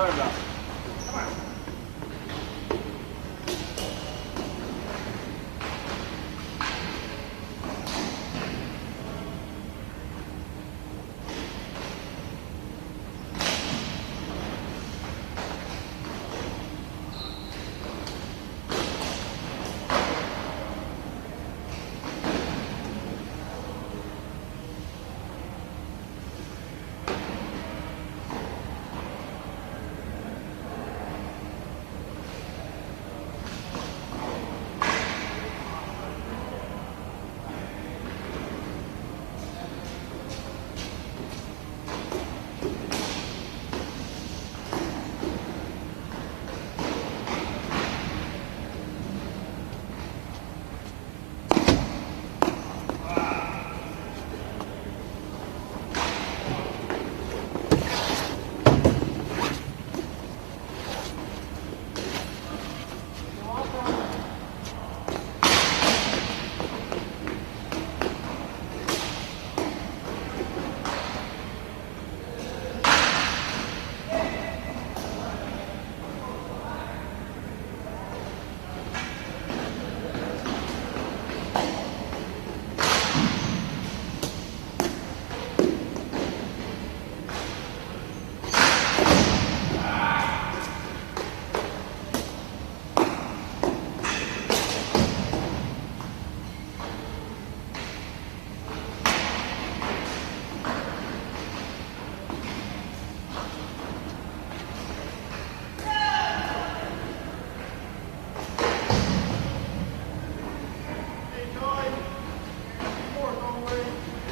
talking about.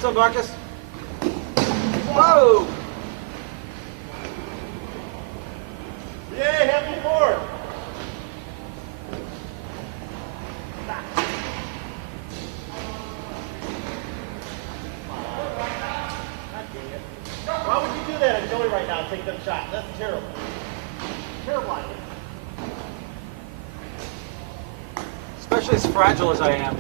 What's up, Marcus? Whoa! Yay, happy board! Why would you do that at Joey right now and take them shots? That's terrible. Terrible idea. Especially as fragile as I am.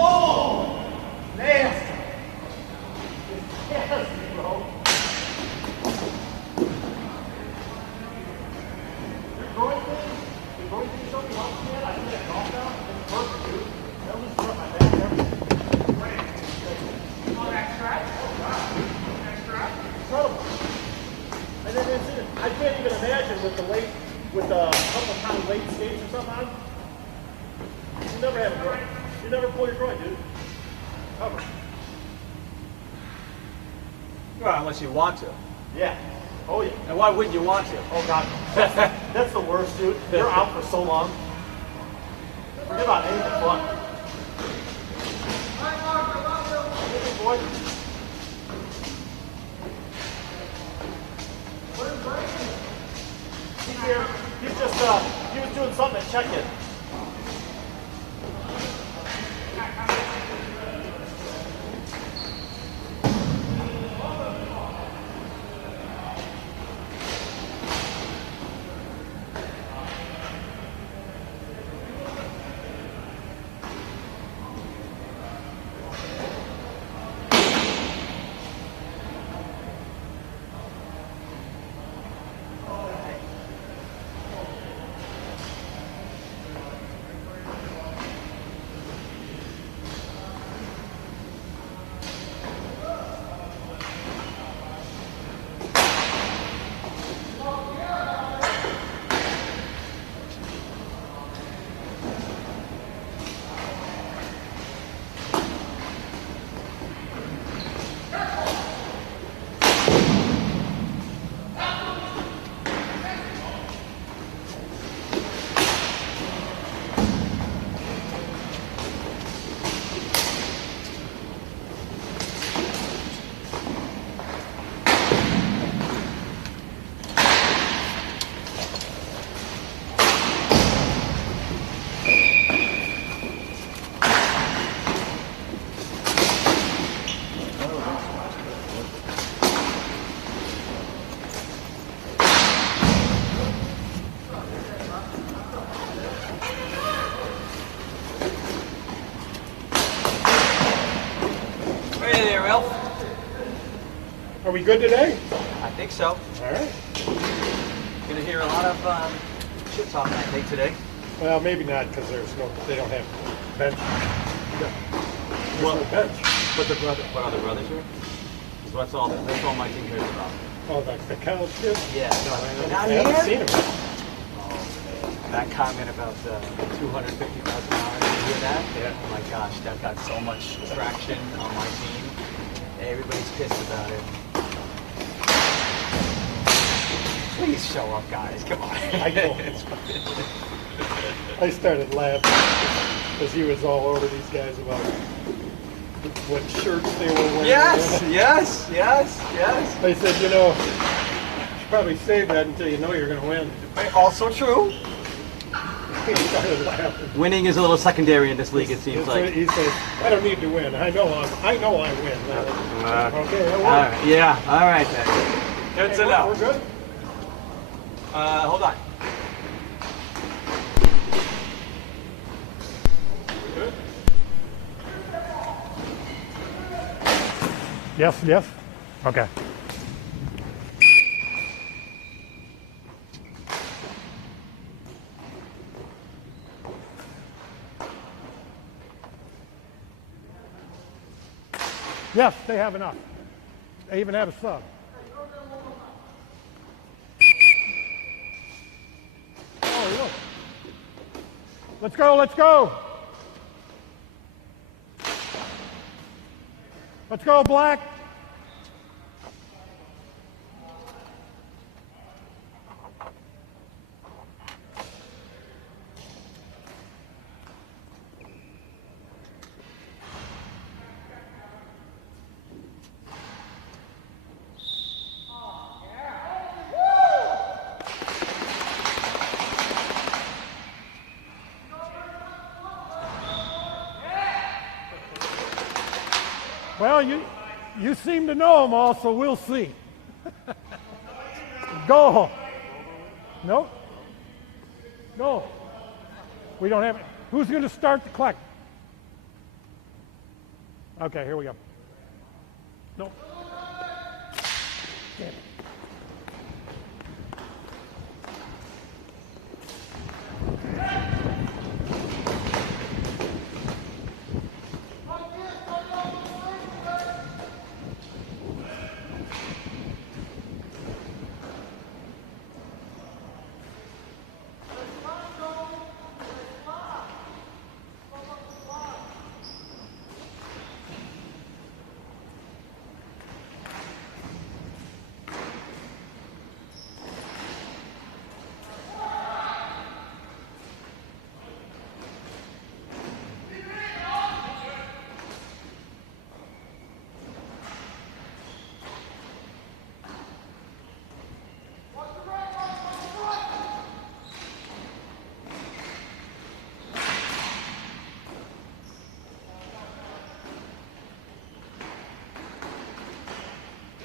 Oh! Nasty! Nasty, bro. Your groin thing showed me how to get. I did that golf now. It's perfect, dude. That was hurt my back and everything. Oh, that stretch? Oh, wow. That stretch? Incredible. And then I can't even imagine with the weight, with a couple of pound weight skates or something on. You never have a groin. You never pull your groin, dude. Cover. Well, unless you want to. Yeah. Oh, yeah. And why wouldn't you want to? Oh, God. That's the worst, dude. You're out for so long. Forget about anything fun. Hey, boy. He's here. He's just, he was doing something at check-in. Are we good today? I think so. All right. Gonna hear a lot of shit talking, I think, today. Well, maybe not because they don't have bench. There's Well, no bench. But what other brothers here? That's all my team cares about. Oh, the college kids? Yeah. I Not haven't here? seen them. That comment about $250,000, did you hear that? Yeah. Oh my gosh, that got so much traction on my team. Everybody's pissed about it. Please show up, guys. Come on. I know. I started laughing because he was all over these guys about what shirts they were wearing. Yes. I said, you should probably save that until you know you're going to win. Also true. He started laughing. Winning is a little secondary in this league, it seems like. He said, I don't need to win. I know I win. Okay, I won. All right. Yeah. All right then. Good to know. We're good? Hold on. Good? Yes. Okay. Yes, they have enough. They even have a sub. Oh, look. Let's go. Let's go, Black. Well, you seem to know them all, so we'll see. Go. Nope. No. We don't have it. Who's going to start the clock? Okay, here we go. Nope. Damn it.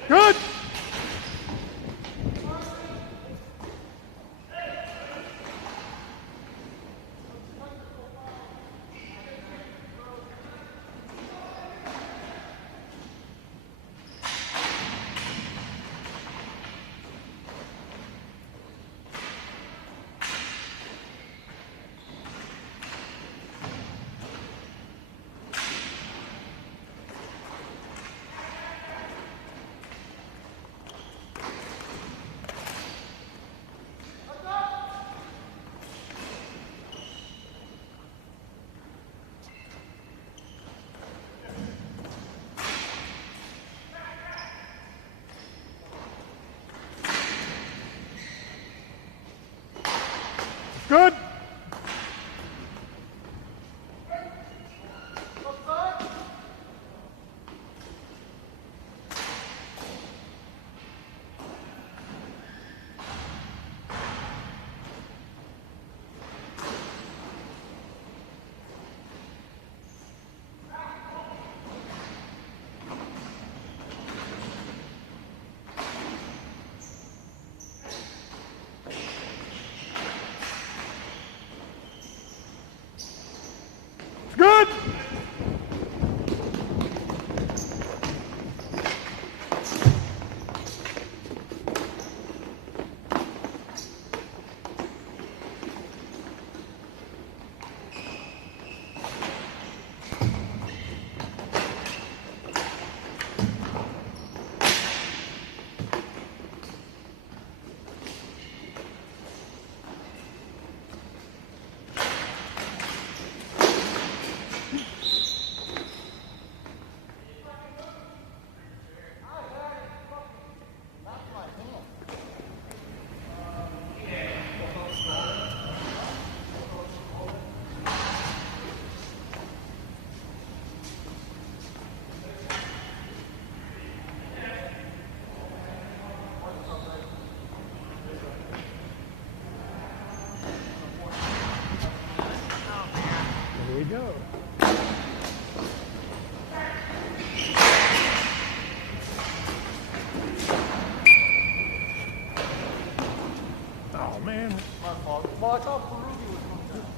Good.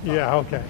Yeah, okay.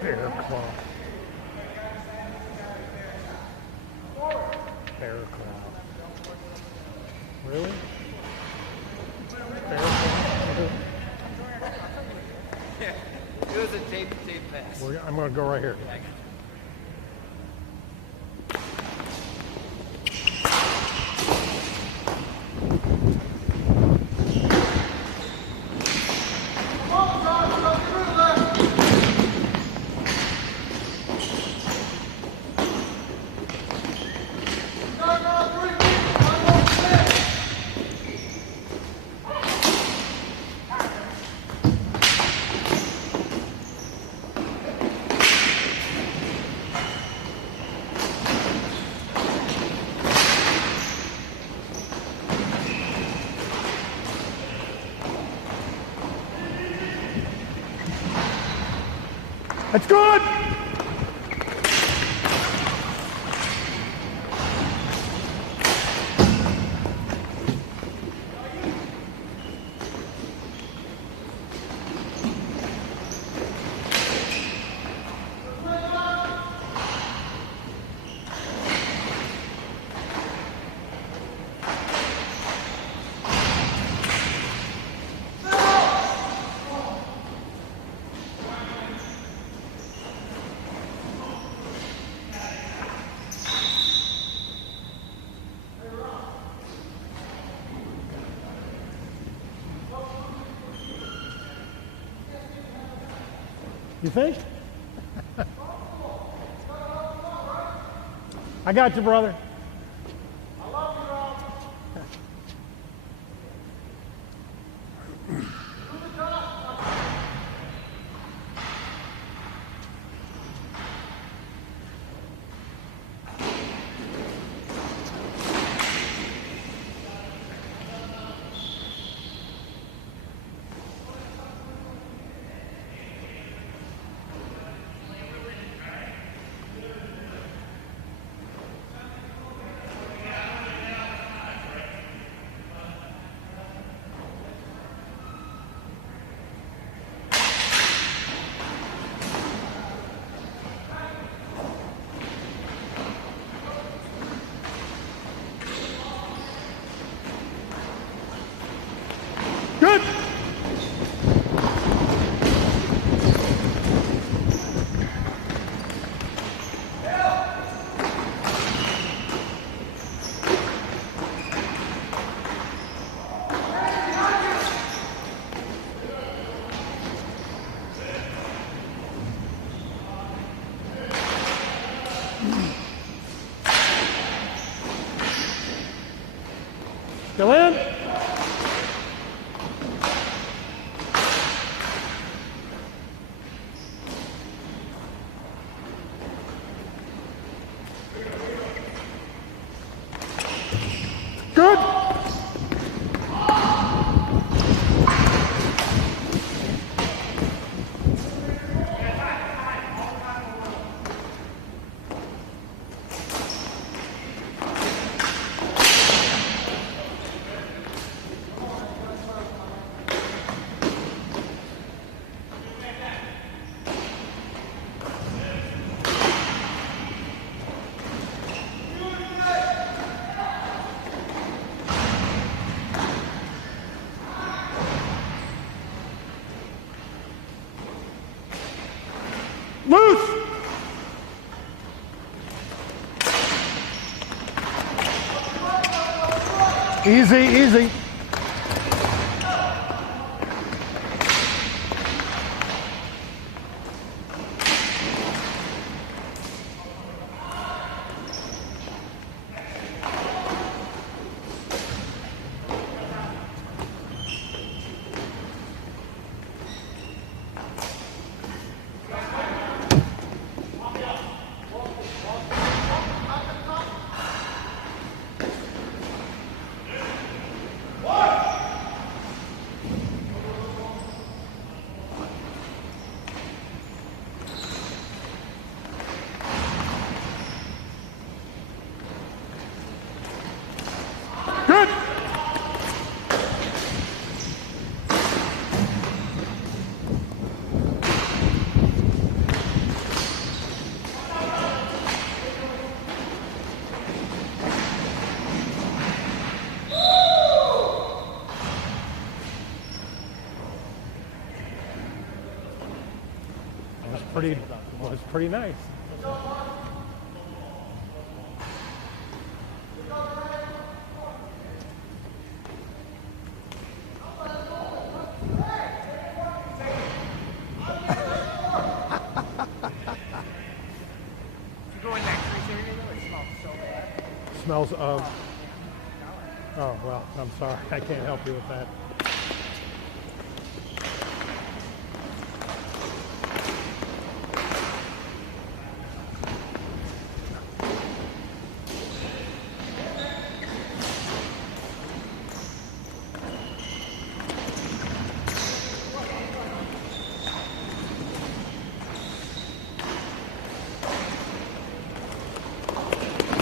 Bear claw. Bear claw. Really? Bear claw? It was a tape pass. I'm going to go right here. That's good! You think? I got you, brother. Good. Still in? Good. Loose! Easy, easy. Good. Was pretty nice. Smells of. Oh well, I'm sorry. I can't help you with that.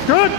Good.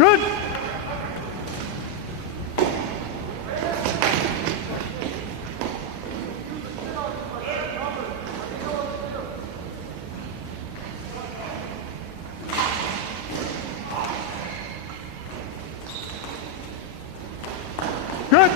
Good. Good.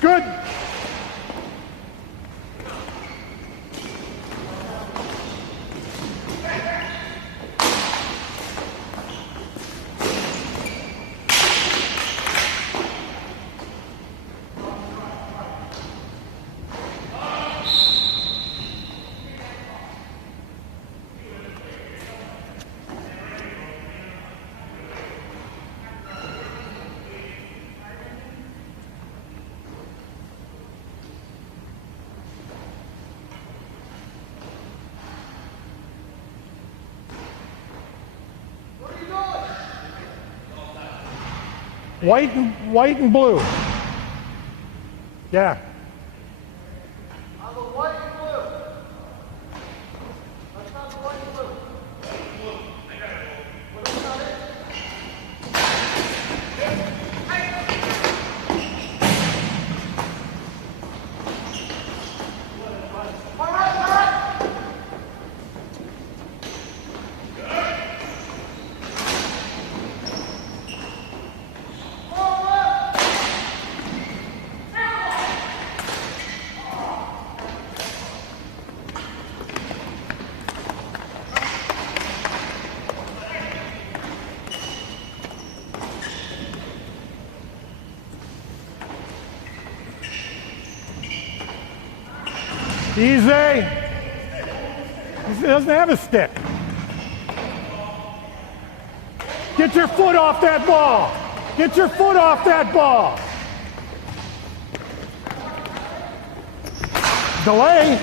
Good. White and blue. Yeah. On the white and blue. Easy. He doesn't have a stick. Get your foot off that ball. Get your foot off that ball. Delay.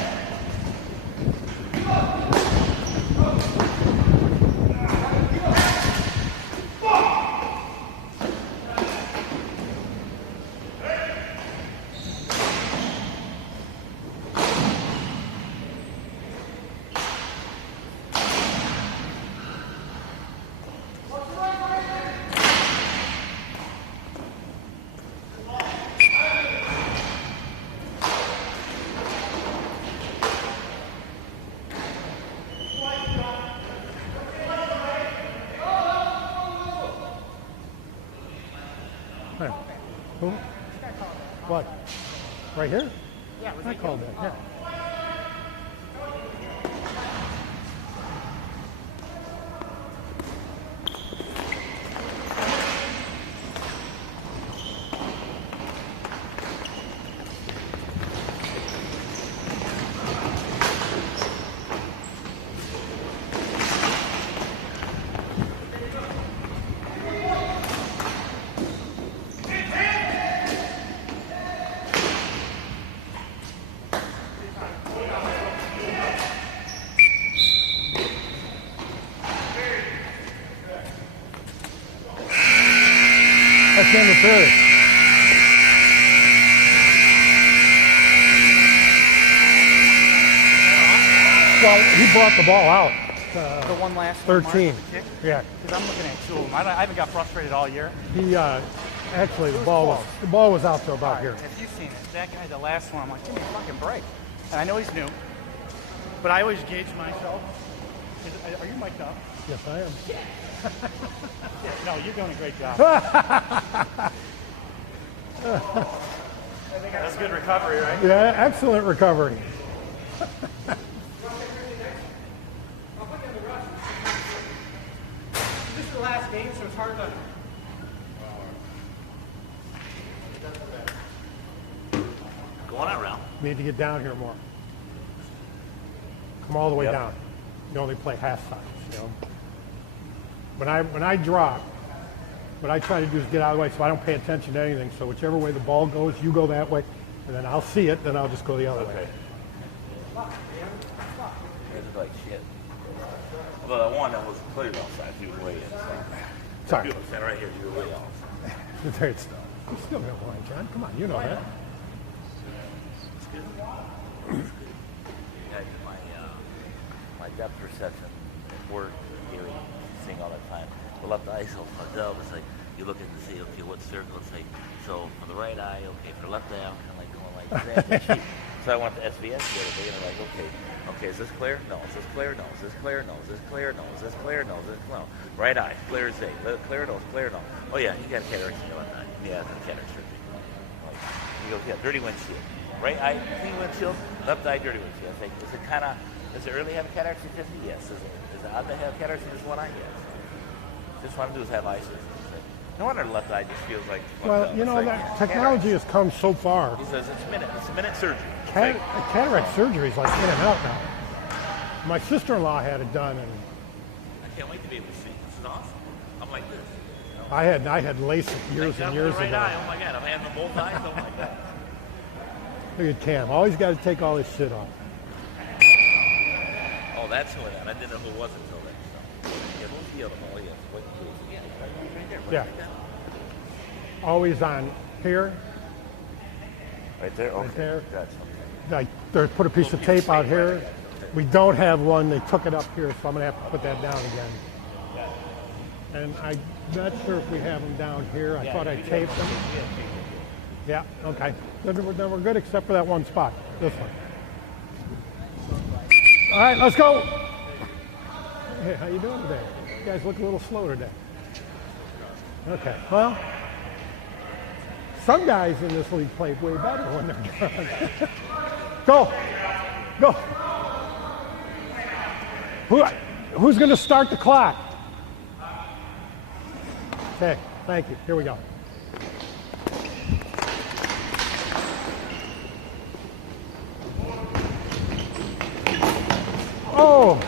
Who? What? Right here? Yeah, was I it called you? that. Yeah. That's the end of the period. Well, he brought the ball out. The one last 13. Yeah. Because I'm looking at two of them. I haven't got frustrated all year. He actually the ball was out to about here. If you've seen it, that guy, the last one, I'm like, give me a fucking break. And I know he's new, but I always gauge myself. Are you mic'd up? Yes, I am. Yeah, no, you're doing a great job. That's good recovery, right? Yeah, excellent recovery. This is the last game, so it's hard to. Going out round. Need to get down here more. Come all the way down. You only play half sides, you know. When I drop, what I try to do is get out of the way so I don't pay attention to anything. So whichever way the ball goes, you go that way, and then I'll see it, then I'll just go the other way. It's like shit. Well, the one that was clear outside, you were way inside. Sorry. You understand right here, you were way outside. There it's you still got one, John. Come on, you know that. Yeah, my depth perception at work, here, seeing all the time. The left eye so fucked up. It's like you look at and see, okay, what circle? It's like, so for the right eye, okay, for the left eye, I'm kind of like going like that. So I went to SBS the other day, and I'm like, okay, is this clear? No. Is this clear? No. Is this clear? No. Is this clear? No. Is this clear? No. Is this no? Right eye, clear as day. Clear? No. Clear? No. Oh yeah, you got cataract in your left eye. Yeah, cataract surgery. Like, he goes, yeah, dirty windshield. Right eye, clean windshield. Left eye, dirty windshield. I think, does it really have a cataract certificate? Yes. Is it odd to have cataracts in just one eye? Yes. Just what I do is have eye surgery. No wonder the left eye just feels like. Well, you know, like, that technology has come so far. He says it's a minute surgery. Cataract surgery is like in and out now. My sister-in-law had it done, and I can't wait to be able to see. This is awesome. I'm like this. You know? I had LASIK years and years right ago. eye. Oh my god, I'm having both eyes. Oh my god. Look at Cam. Always got to take all his shit off. Oh, that's who it is. I didn't know who it was until then. So. Yeah, who's the other one? Oh, yeah. Yeah, right there. Yeah. Right there. Always on here. Right there? Okay. Right there. Gotcha. They put a piece of tape out here. We don't have one. They took it up here, so I'm going to have to put that down again. And I'm not sure if we have them down here. I thought I taped them. Yeah, okay. Then we're good except for that one spot, this one. All right, let's go. Hey, how you doing today? You guys look a little slow today. Okay, well, some guys in this league play way better when they're done. Go. Who's going to start the clock? Okay, thank you. Here we go. Oh!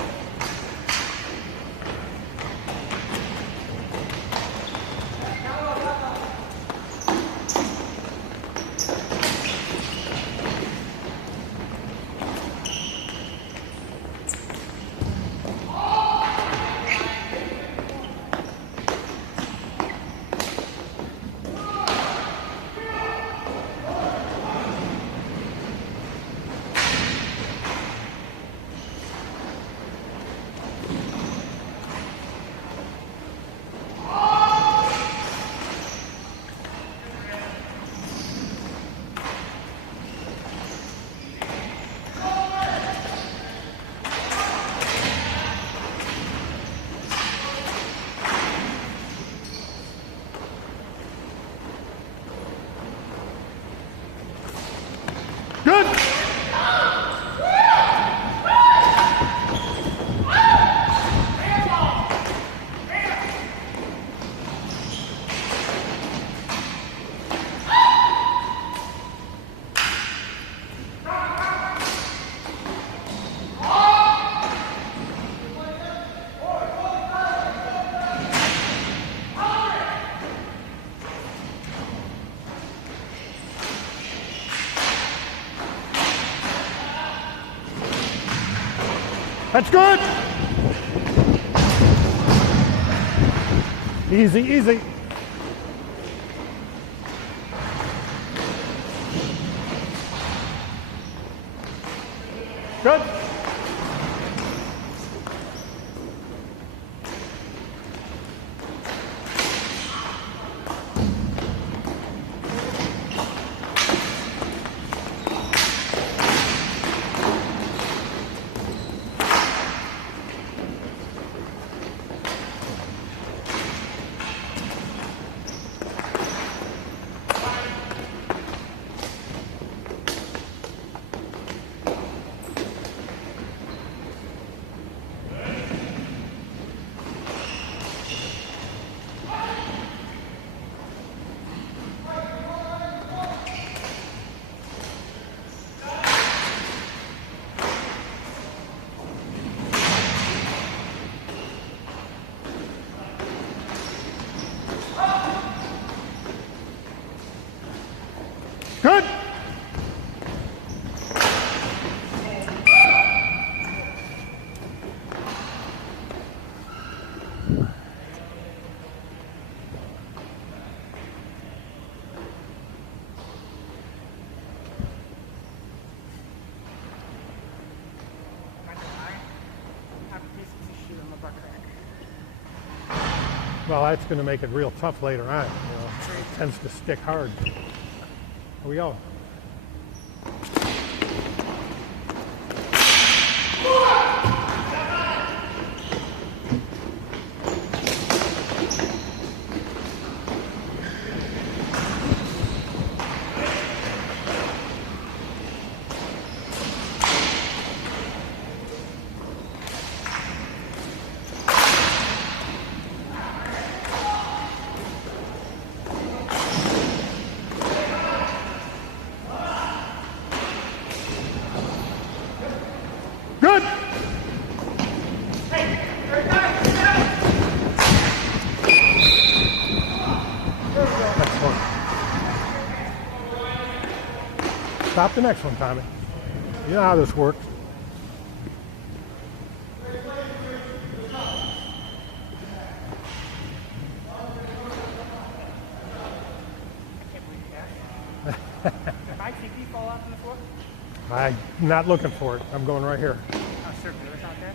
Good! That's good. Easy, easy. Good. Good. Well, that's going to make it real tough later on. You know, it tends to stick hard. Here we go. Good. Next one. Stop the next one, Tommy. You know how this works. Did my TV fall off on the floor? I'm not looking for it. I'm going right here. Oh, certainly. It's not there.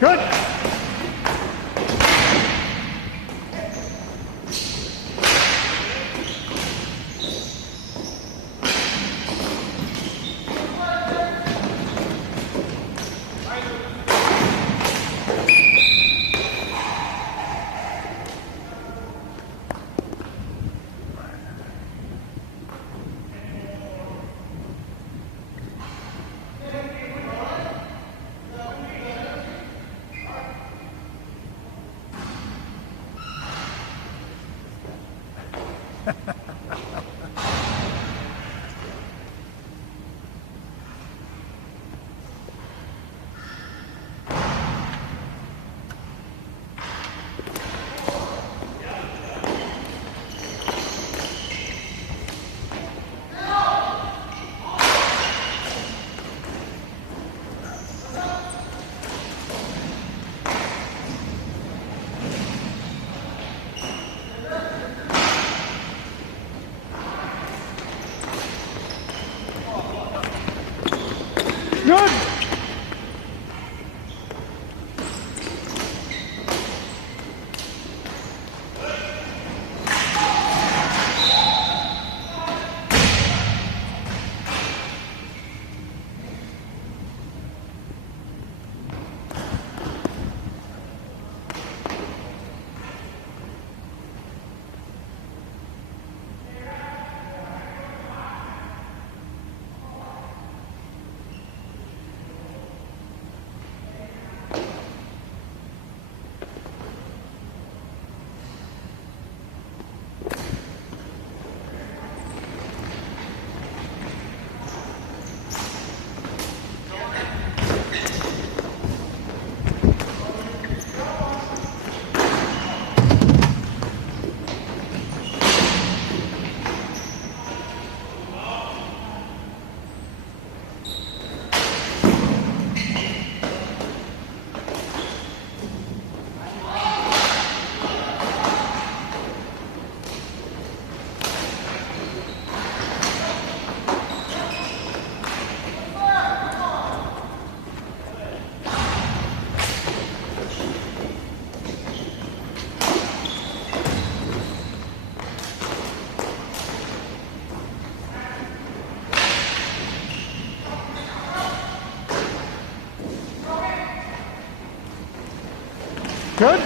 Good. Good. Good.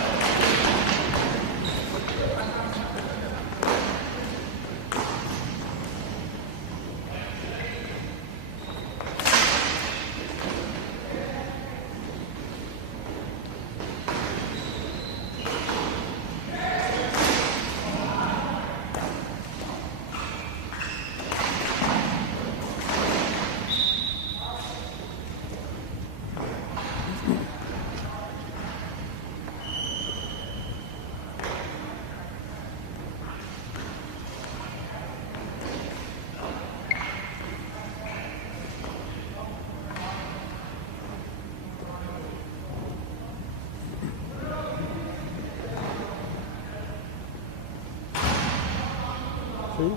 Two.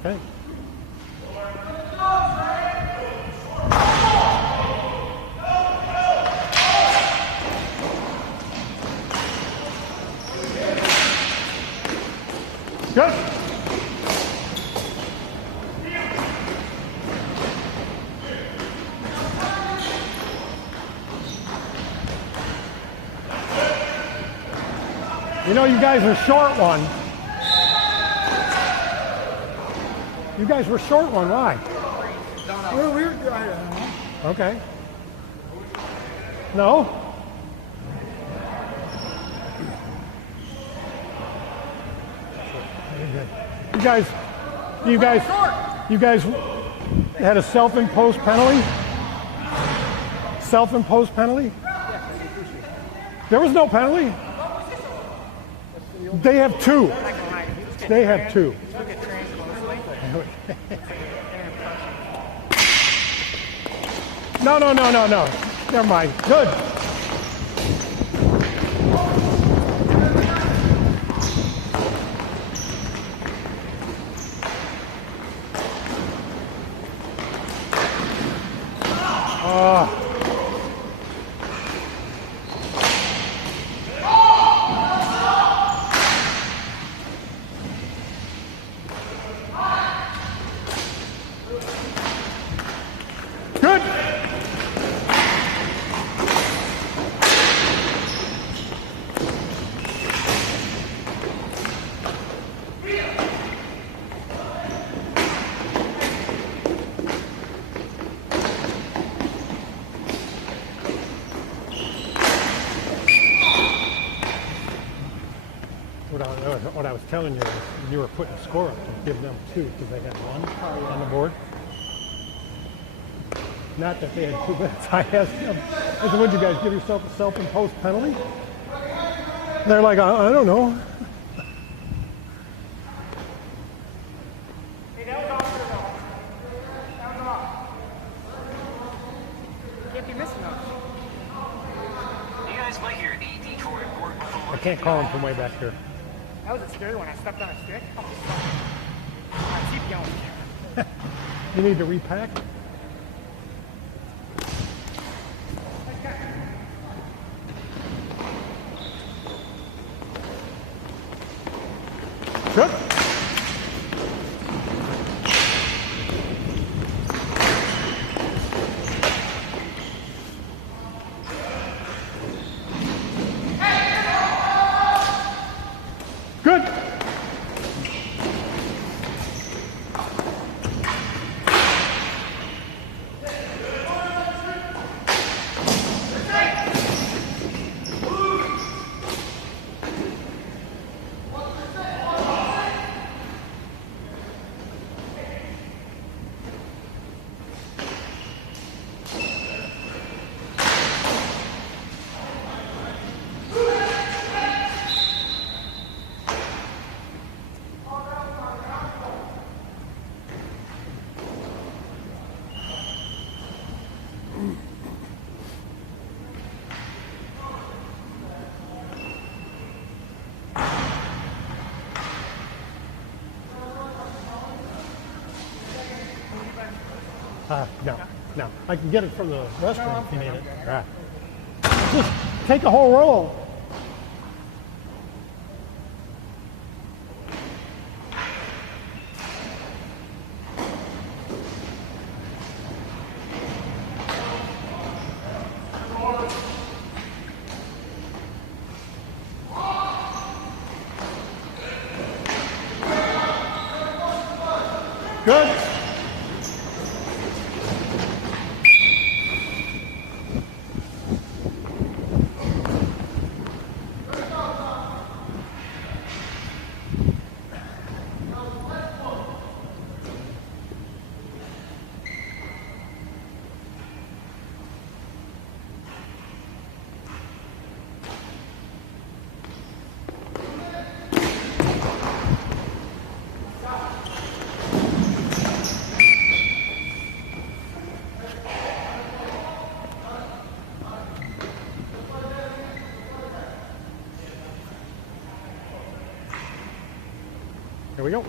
Okay. Good. You know, you guys are short one. You guys were short one. Why? Well, we were, I don't know. Okay. No? You guys had a self-imposed penalty? Self-imposed penalty? There was no penalty. They have two. They have two. No. Never mind. Good. Good. What I was telling you is you were putting a score up to give them 2 because they had 1 on the board. Not that they had 2 minutes. I asked them, I said, would you guys give yourself a self-imposed penalty? They're like, I don't know. Hey, that was off for the ball. That was off. Can't be missing those. You guys might hear the Detroit report. I can't call them from way back here. That was a scary one. I stepped on a stick. Oh, fuck. All right, keep going. You need to repack? Good. Good. No. I can get it from the restroom if you need it. All right. Just take a whole roll. Good. Here we go.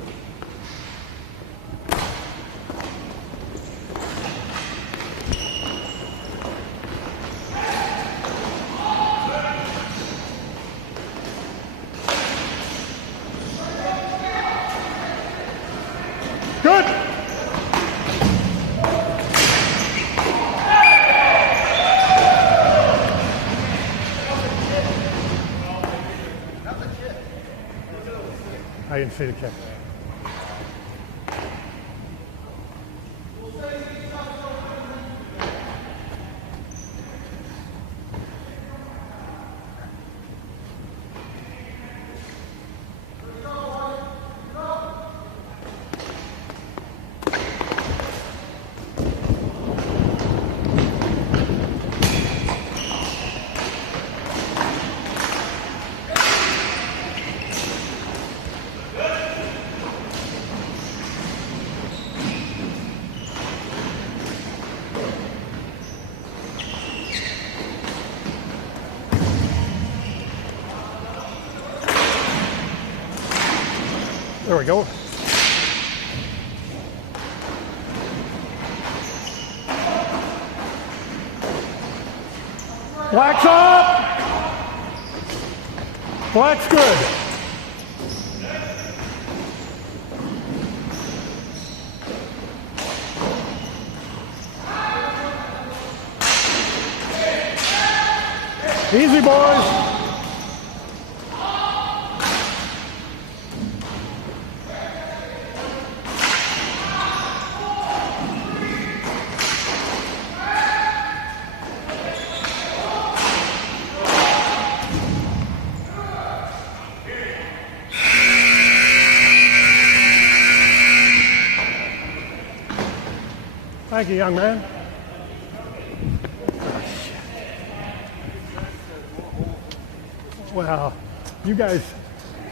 Good. I didn't see the kick. There we go. Black's up. Black's good. Easy, boys. Thank you, young man. Well, you guys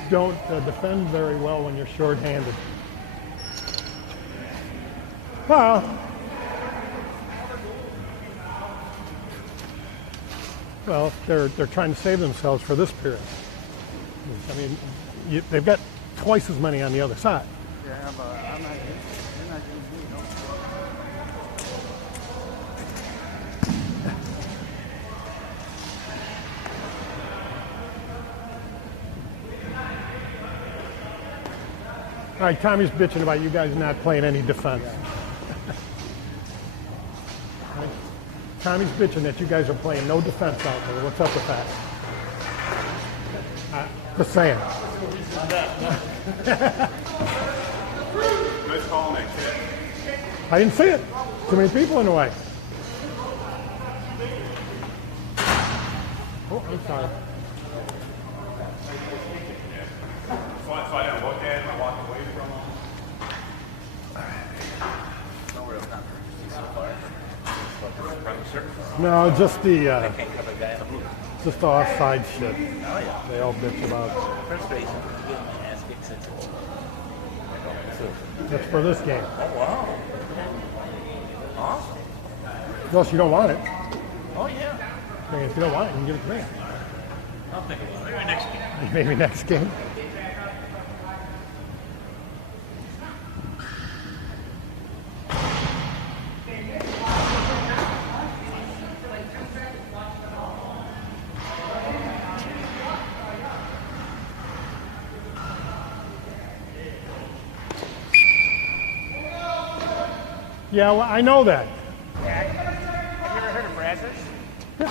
don't defend very well when you're short-handed. Well, they're trying to save themselves for this period. I mean, they've got twice as many on the other side. Yeah, but I'm not. You're not getting me, no. All right, Tommy's bitching about you guys not playing any defense. Right. Tommy's bitching that you guys are playing no defense out there. What's up with that? Just saying. Nice call, Nick. I didn't see it. Too many people in the way. Oh, I'm sorry. So I didn't look at him, I walked away from him. No real controversy so far. No, just the Can't cover the guy in the blue. just the offside shit. Oh yeah. They all bitch about. First base, getting my ass kicked since it's. That's for this game. Oh wow. Awesome. Unless you don't want it. Oh yeah. I mean, if you don't want it, you can give it to me. I'll think about it. Maybe next game. Maybe next game. Yeah, well, I know that. Have you ever heard of Brazzers? I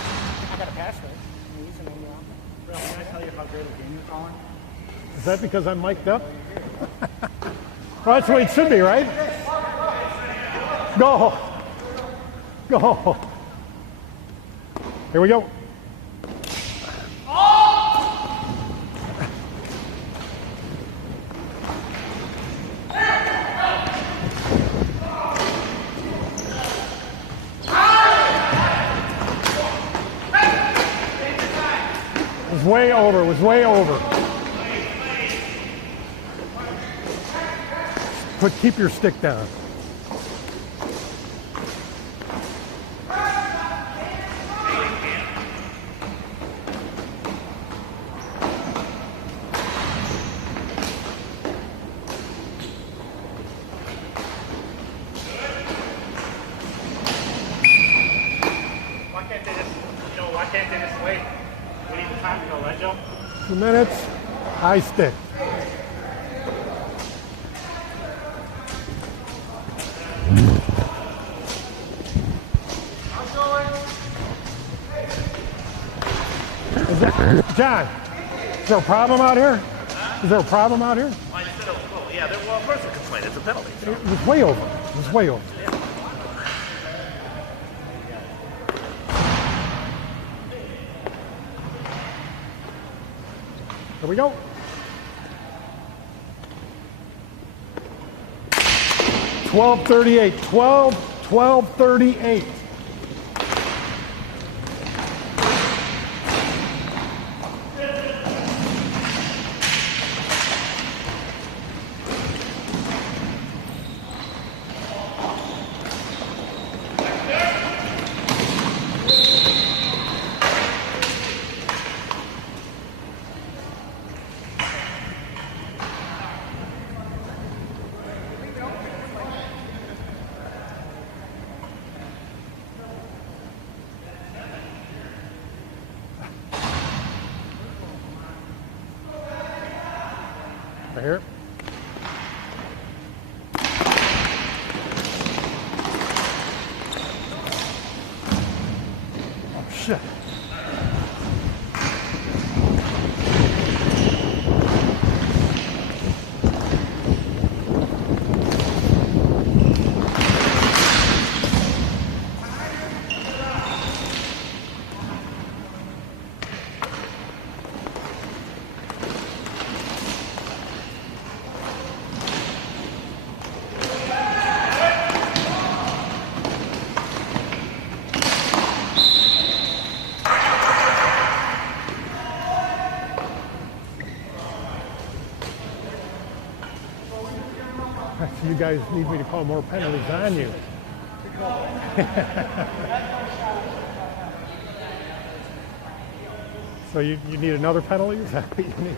got a password. I'm using them now. Bro, can I tell you how great a game you're calling? Is that because I'm mic'd up? Well, that's the way it should be, right? Go. Go. Here we go. It was way over. It was way over. Keep your stick down. Why can't they just wait? We need the time to go, right, Joe? 2 minutes. High stick. John, is there a problem out here? Is there a problem out here? Well, yeah, well, of course a complaint. It's a penalty. So. It was way over. It was way over. Here we go. 12:38. 12:38. Right here. Oh, shit. guys need me to call more penalties on you. So you need another penalty? Is that what you need?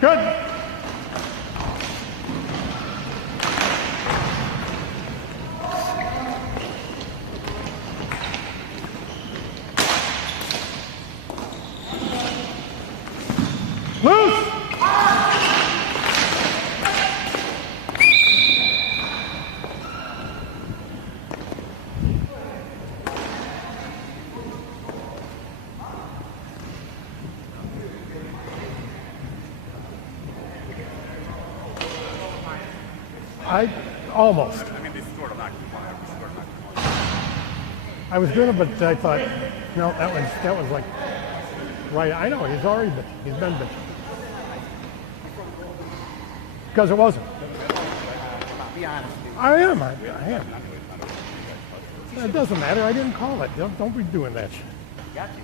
Good. Loose. Almost. I mean, they scored a lot. I was gonna, but I thought, no, that was like, right. I know he's been bit. Because it wasn't. Be honest. I am. It doesn't matter. I didn't call it. Don't be doing that shit. Got you.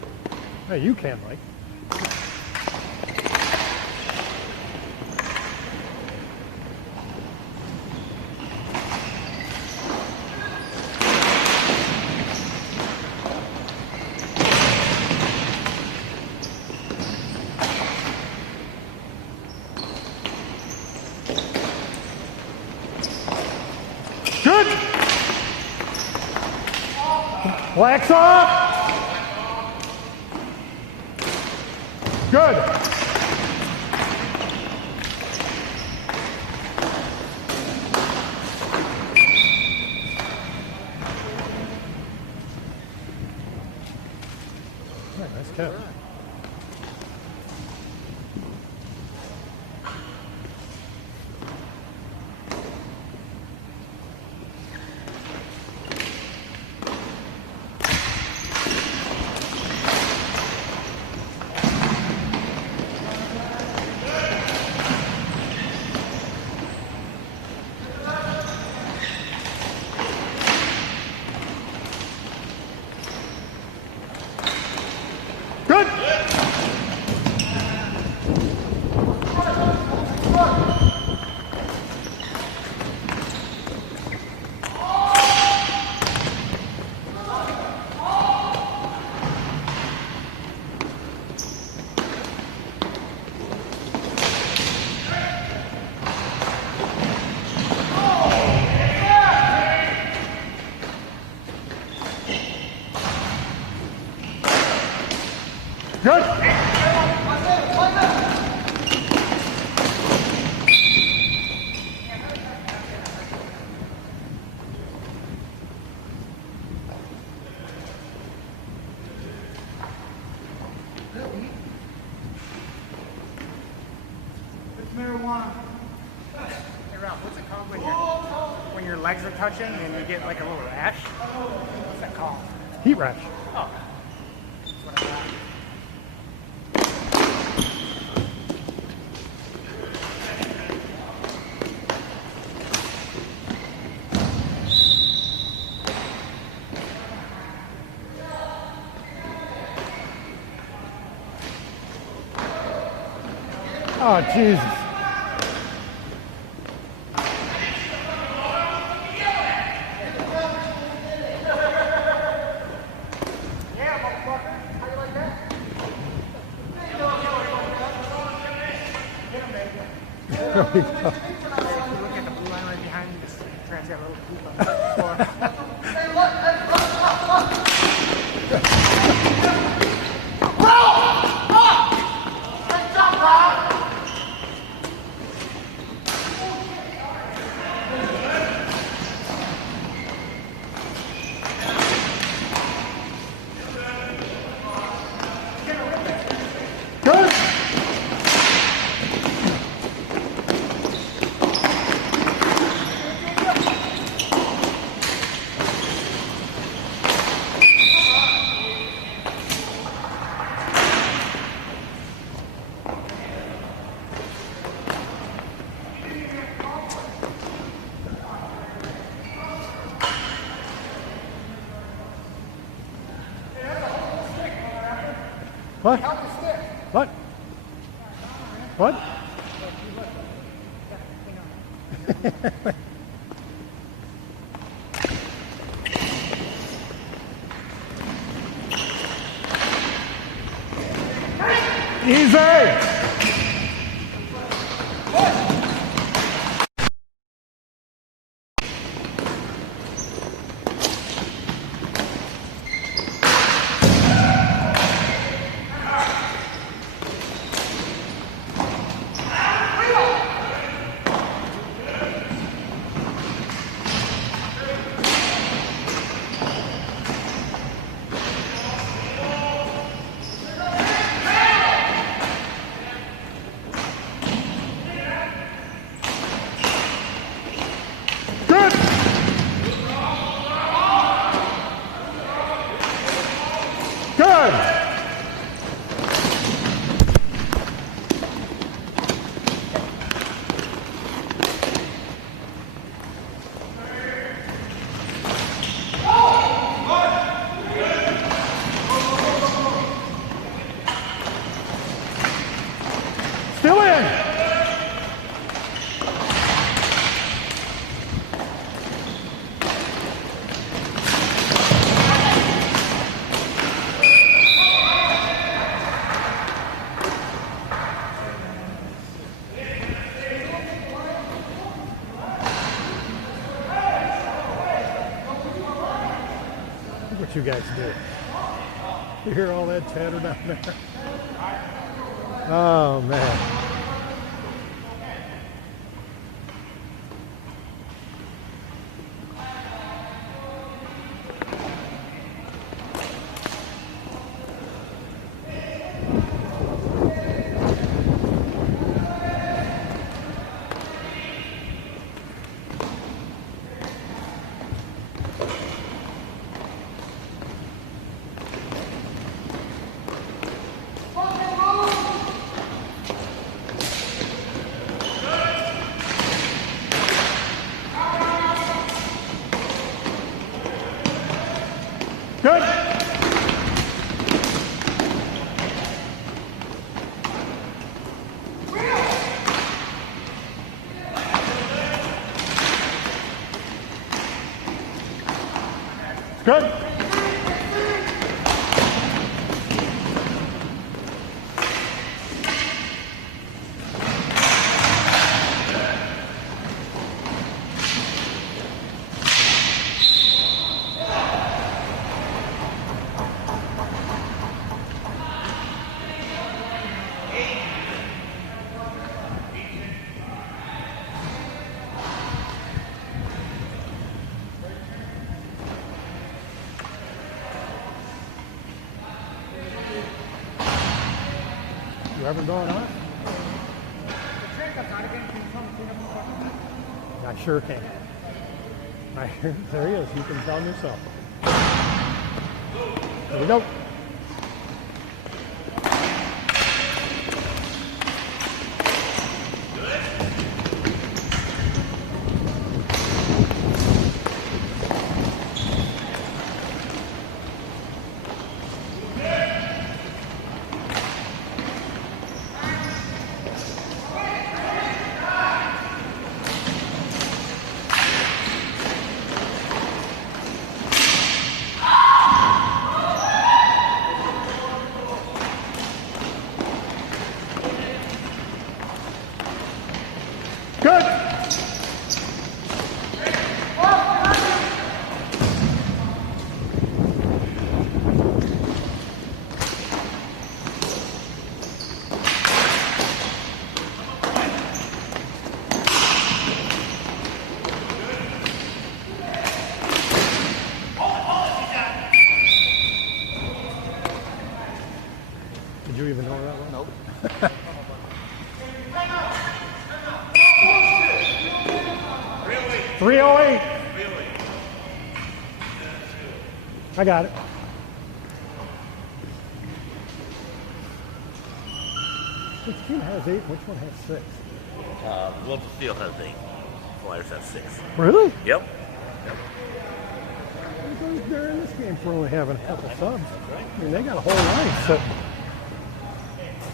Hey, you can, Mike. Good. Wax off. Good. Nice catch. Good. Good. It's marijuana. Hey, Ralph, what's it called when your legs are touching and you get like a little rash? What's that called? Heat rash. Oh. That's what I got. Oh, Jesus. There we go. If you look at the blue line right behind you, this train's got a little poop on the floor. Good. What? What? What? Easy! Good. Still in. Look what you guys do. You hear all that chatter down there? Oh, man. Good. Good. You ever going on? I sure can. There he is. You can tell him yourself. There we go. Good. Did you even know where that was? Nope. 308. I got it. Which team has 8? Which one has 6? Wilton Field has 8. Flyers have 6. Really? Yep. They're in this game for only having a couple subs. I mean, they got a whole line sitting.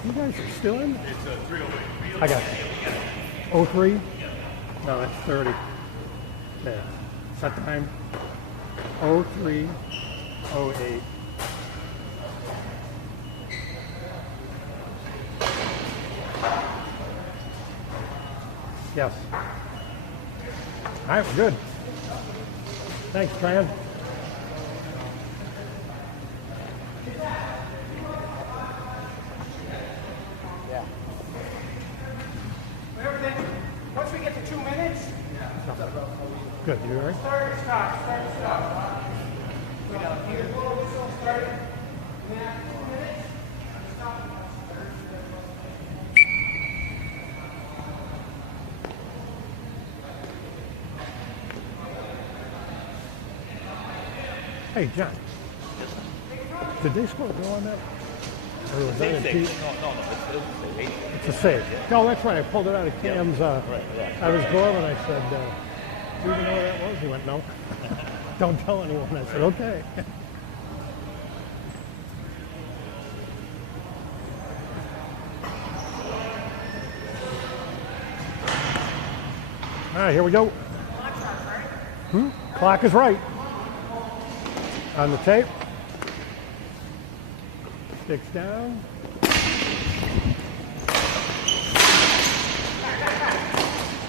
You guys are still in? It's a 308. I got you. 03? No, that's 30. There. Set time. 03, 08. Yes. All right, we're good. Thanks, Tran. Yeah. Everything. Once we get to 2 minutes, Good. You all right? start and stop. We got a whistle started. And then after 2 minutes, stop. Hey, John. Did they score a goal on that? Or was that a No, It's a save. No, that's right. I pulled it out of Cam's. I was glove and I said, do you even know where that was? He went, no. Don't tell anyone. I said, okay. All right, here we go. Clock is right. On the tape. Sticks down.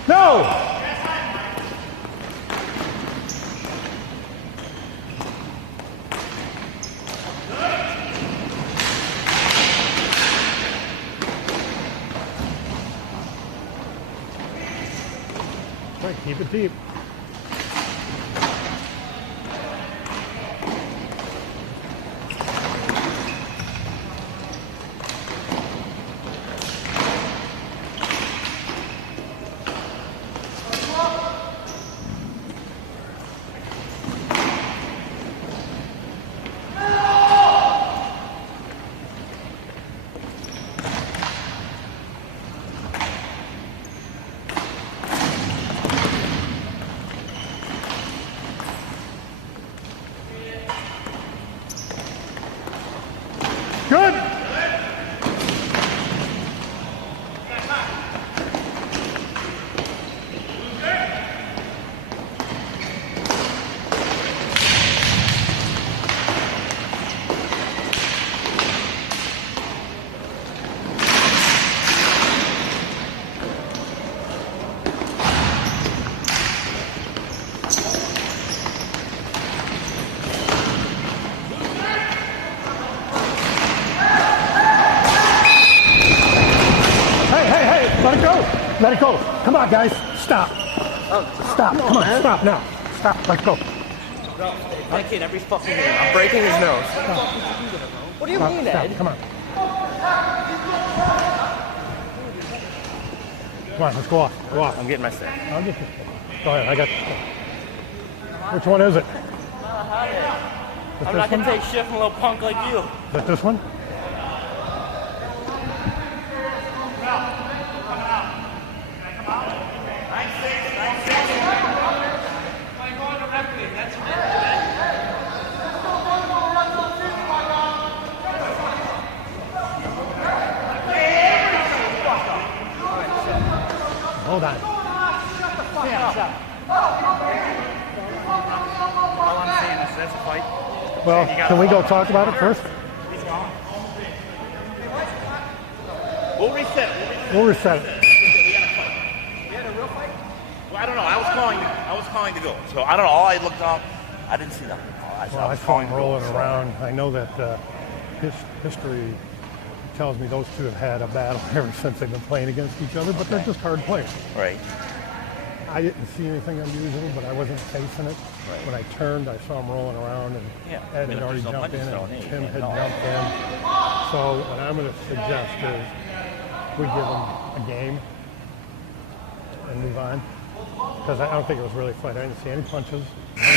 No! Right, keep it deep. Good. Let it go. Let it go. Come on, guys. Stop. Stop. Come on. Stop now. Stop. Let go. That kid every fucking game. I'm breaking his nose. What do you mean, Stop. Ed? Come on. Come on. Let's go off. Go off. I'm getting my set. I'll get you. Go ahead. I got. Which one is it? I'm not gonna take shit from a little punk like you. Is that this one? Hold on. All I'm saying is that's a fight. Well, can we go talk about it first? He's gone. We'll reset it. We'll reset it. Well, I don't know. I was calling to go. So I don't know. All I looked up, I didn't see nothing. Well, I saw him rolling around. I know that history tells me those two have had a battle ever since they've been playing against each other, but they're just hard players. Right. I didn't see anything unusual, but I wasn't facing it. Right. When I turned, I saw him rolling around, and Ed had already jumped in, and Tim had jumped in. So what I'm going to suggest is we give them a game and move on, because I don't think it was really a fight. I didn't see any punches. Like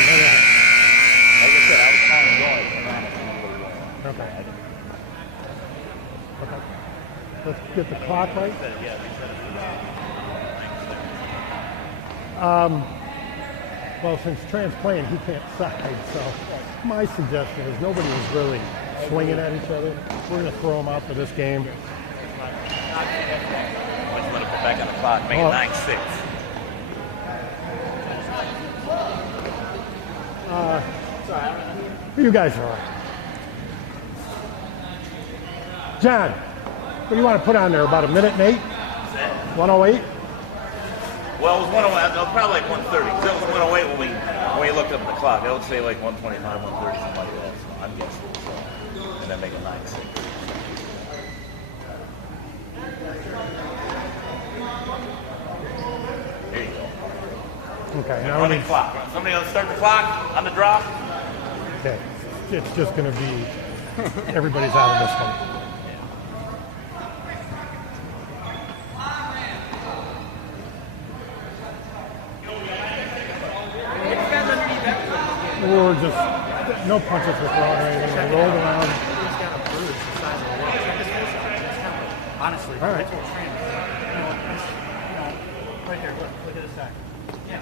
I said, I was calling to go. I turned around and I didn't really go. Okay. Okay. Let's get the clock right. Well, since Tran's playing, he can't side. So my suggestion is nobody was really swinging at each other. We're going to throw them out for this game. just want to put back on the clock, make it 9-6. You guys are all right. John, what do you want to put on there? About 1:08? 1:08? Well, it was 1:08. It was probably like 1:30. Because it was 1:08 when we looked up at the clock. I would say like 1:25, 1:30, something like that. So I'm guessing. So, and then make it 9-6. There you go. Okay. Now Running clock. Somebody gonna start the clock on the drop? Okay. It's just going to be everybody's out of this one. Or just no punches were thrown or anything. They rolled around. He's got a bruise the size of a world. Check his face out. His temple. Honestly, All right. I told trainers, right there, look at this side. Yeah.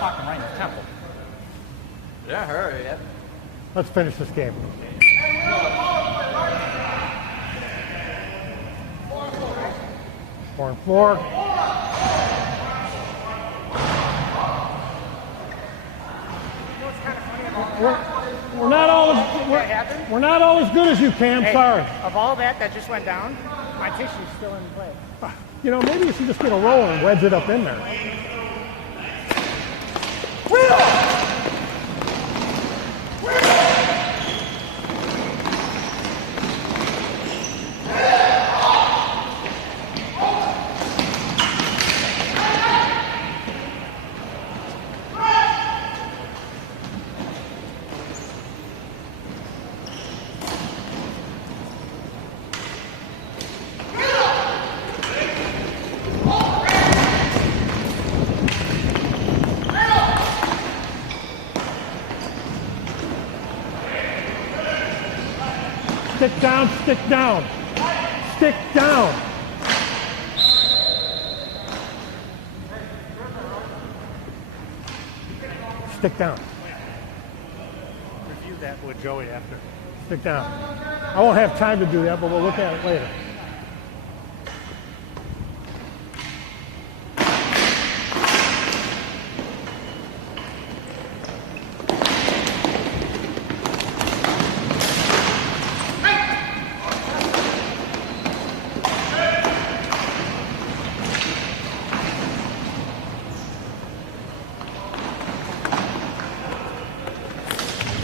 Fucking right in his temple. Yeah, hurry, yeah. Let's finish this game. Four and four. We're not all as good as you, Cam. Hey, Sorry. Of all that just went down, my tissue's still in place. You know, maybe if you just get a roller and wedge it up in there. Stick down, stick down. Stick down. Stick down. Review that with Joey after. Stick down. I won't have time to do that, but we'll look at it later.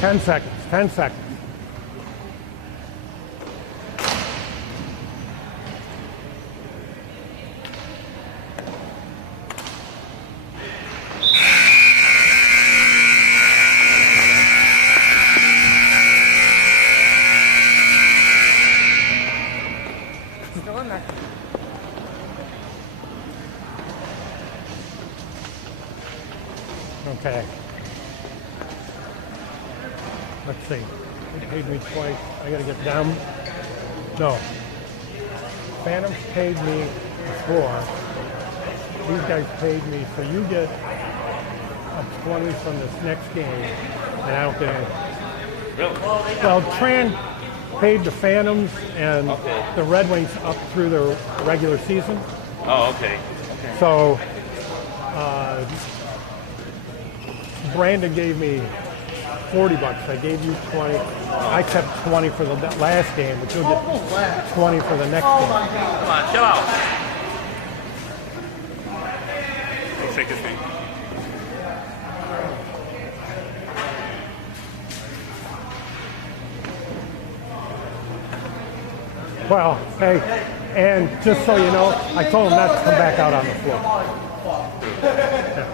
Ten seconds, 10 seconds. Still in there. Okay. Let's see. They paid me twice. I gotta get them. No. Phantoms paid me before. These guys paid me, so you get a 20 from this next game, and I don't get anything. Really? Well, Tran paid the Phantoms and Okay. the Red Wings up through the regular season. Oh, okay. So Brandon gave me $40. I gave you 20. I kept 20 for the last game, but you'll get 20 for the next game. Come on, chill out. Go shake his thing. Well, hey, and just so you know, I told him not to come back out on the floor. Yeah.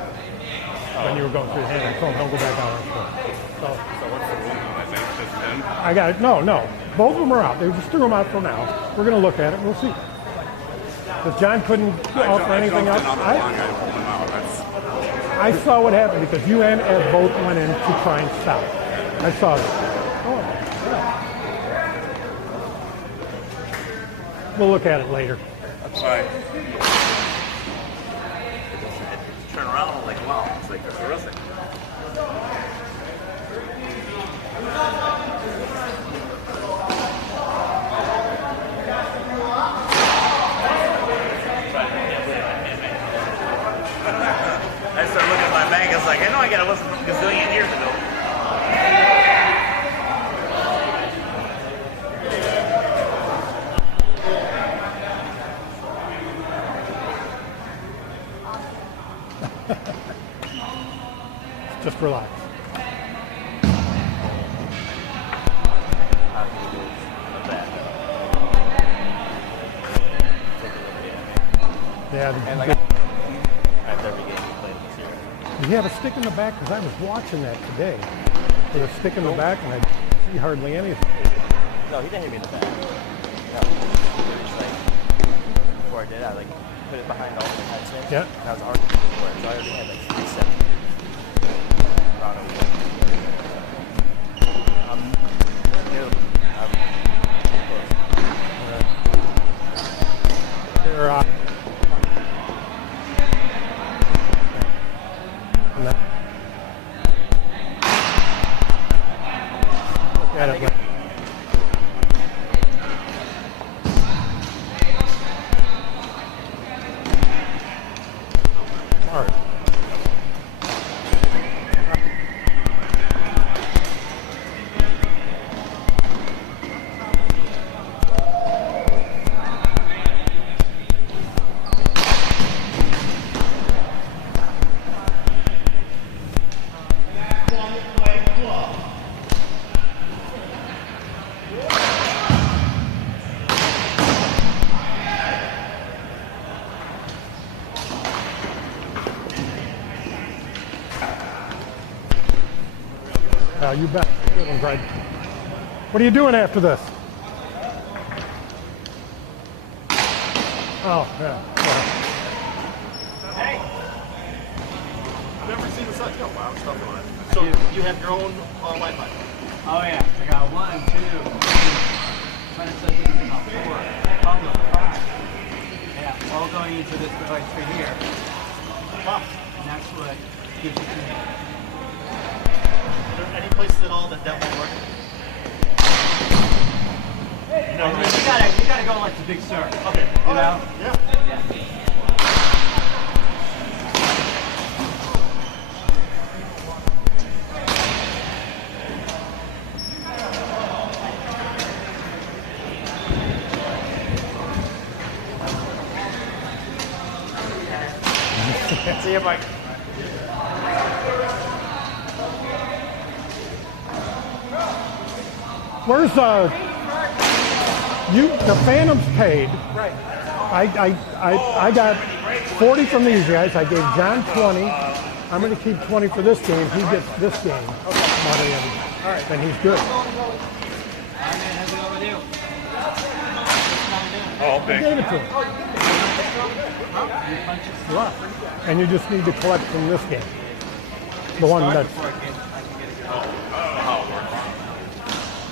When you were going through the hand, I told him don't go back out on the floor. So what's the rule now? I think just 10. I got it. No. Both of them are out. They just threw them out for now. We're going to look at it. We'll see. Because John couldn't offer anything else. I saw what happened because you and Ed both went in to try and stop. I saw that. Oh, yeah. We'll look at it later. That's fine. Turn around and like, wow, it's like terrific. I gotta listen from a gazillion years ago. Just relax. Yeah. And like after every game he played this year. Did he have a stick in the back? Because I was watching that today. With a stick in the back, and I see hardly anything. No, he didn't hit me in the back. No. Just like, before I did, I like put it behind all the headsets. Yeah. And I was already before it, so I already had like 3 seconds. I'm near the. They're, look at it. All right. You bet. Good one, Greg. What are you doing after this? Oh, yeah. Hey! I've never seen the sun. Oh, wow, stuff on it. So you have your own Wi-Fi? Oh yeah, I got 1, 2, 3. Trying to set this thing up 4. Public 5. Yeah, all going into this device right here. Wow. And that's what gives it to me. Are there any places at all that won't work? No, I mean, you gotta go like the Big Sur. Okay. You know? Yeah. Yeah. See you, Mike. Where's the Phantom's paid? Right. I got 40 from these guys. I gave John 20. I'm going to keep 20 for this game. He gets this game money, and he's good. Oh, I gave it to him. Right. And you just need to collect from this game. The one that.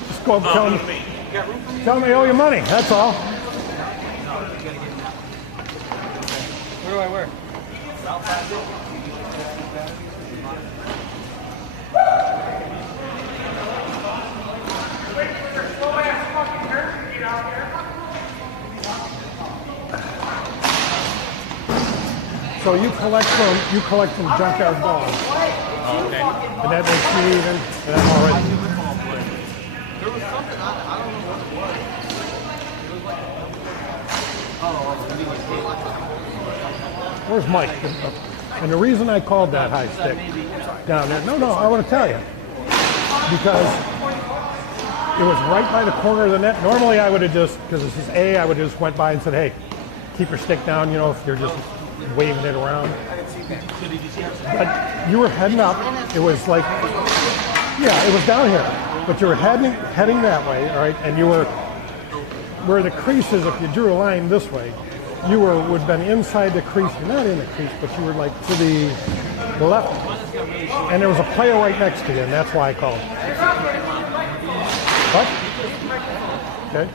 Just go up, tell him I owe you money. That's all. Where do I work? So you collect from junkyard dogs. Oh, okay. And that makes you even. And I'm already. There was something on it. I don't know what it was. It was like Where's Mike? And the reason I called that high stick down there. No, I want to tell you. Because it was right by the corner of the net. Normally I would have just, because this is A, I would have just went by and said, hey, keep your stick down, you know, if you're just waving it around. But you were heading up. It was like, yeah, it was down here. But you were heading that way, all right? And you were, where the crease is, if you drew a line this way, you would have been inside the crease. You're not in the crease, but you were like to the left. And there was a player right next to you, and that's why I called. What? Okay.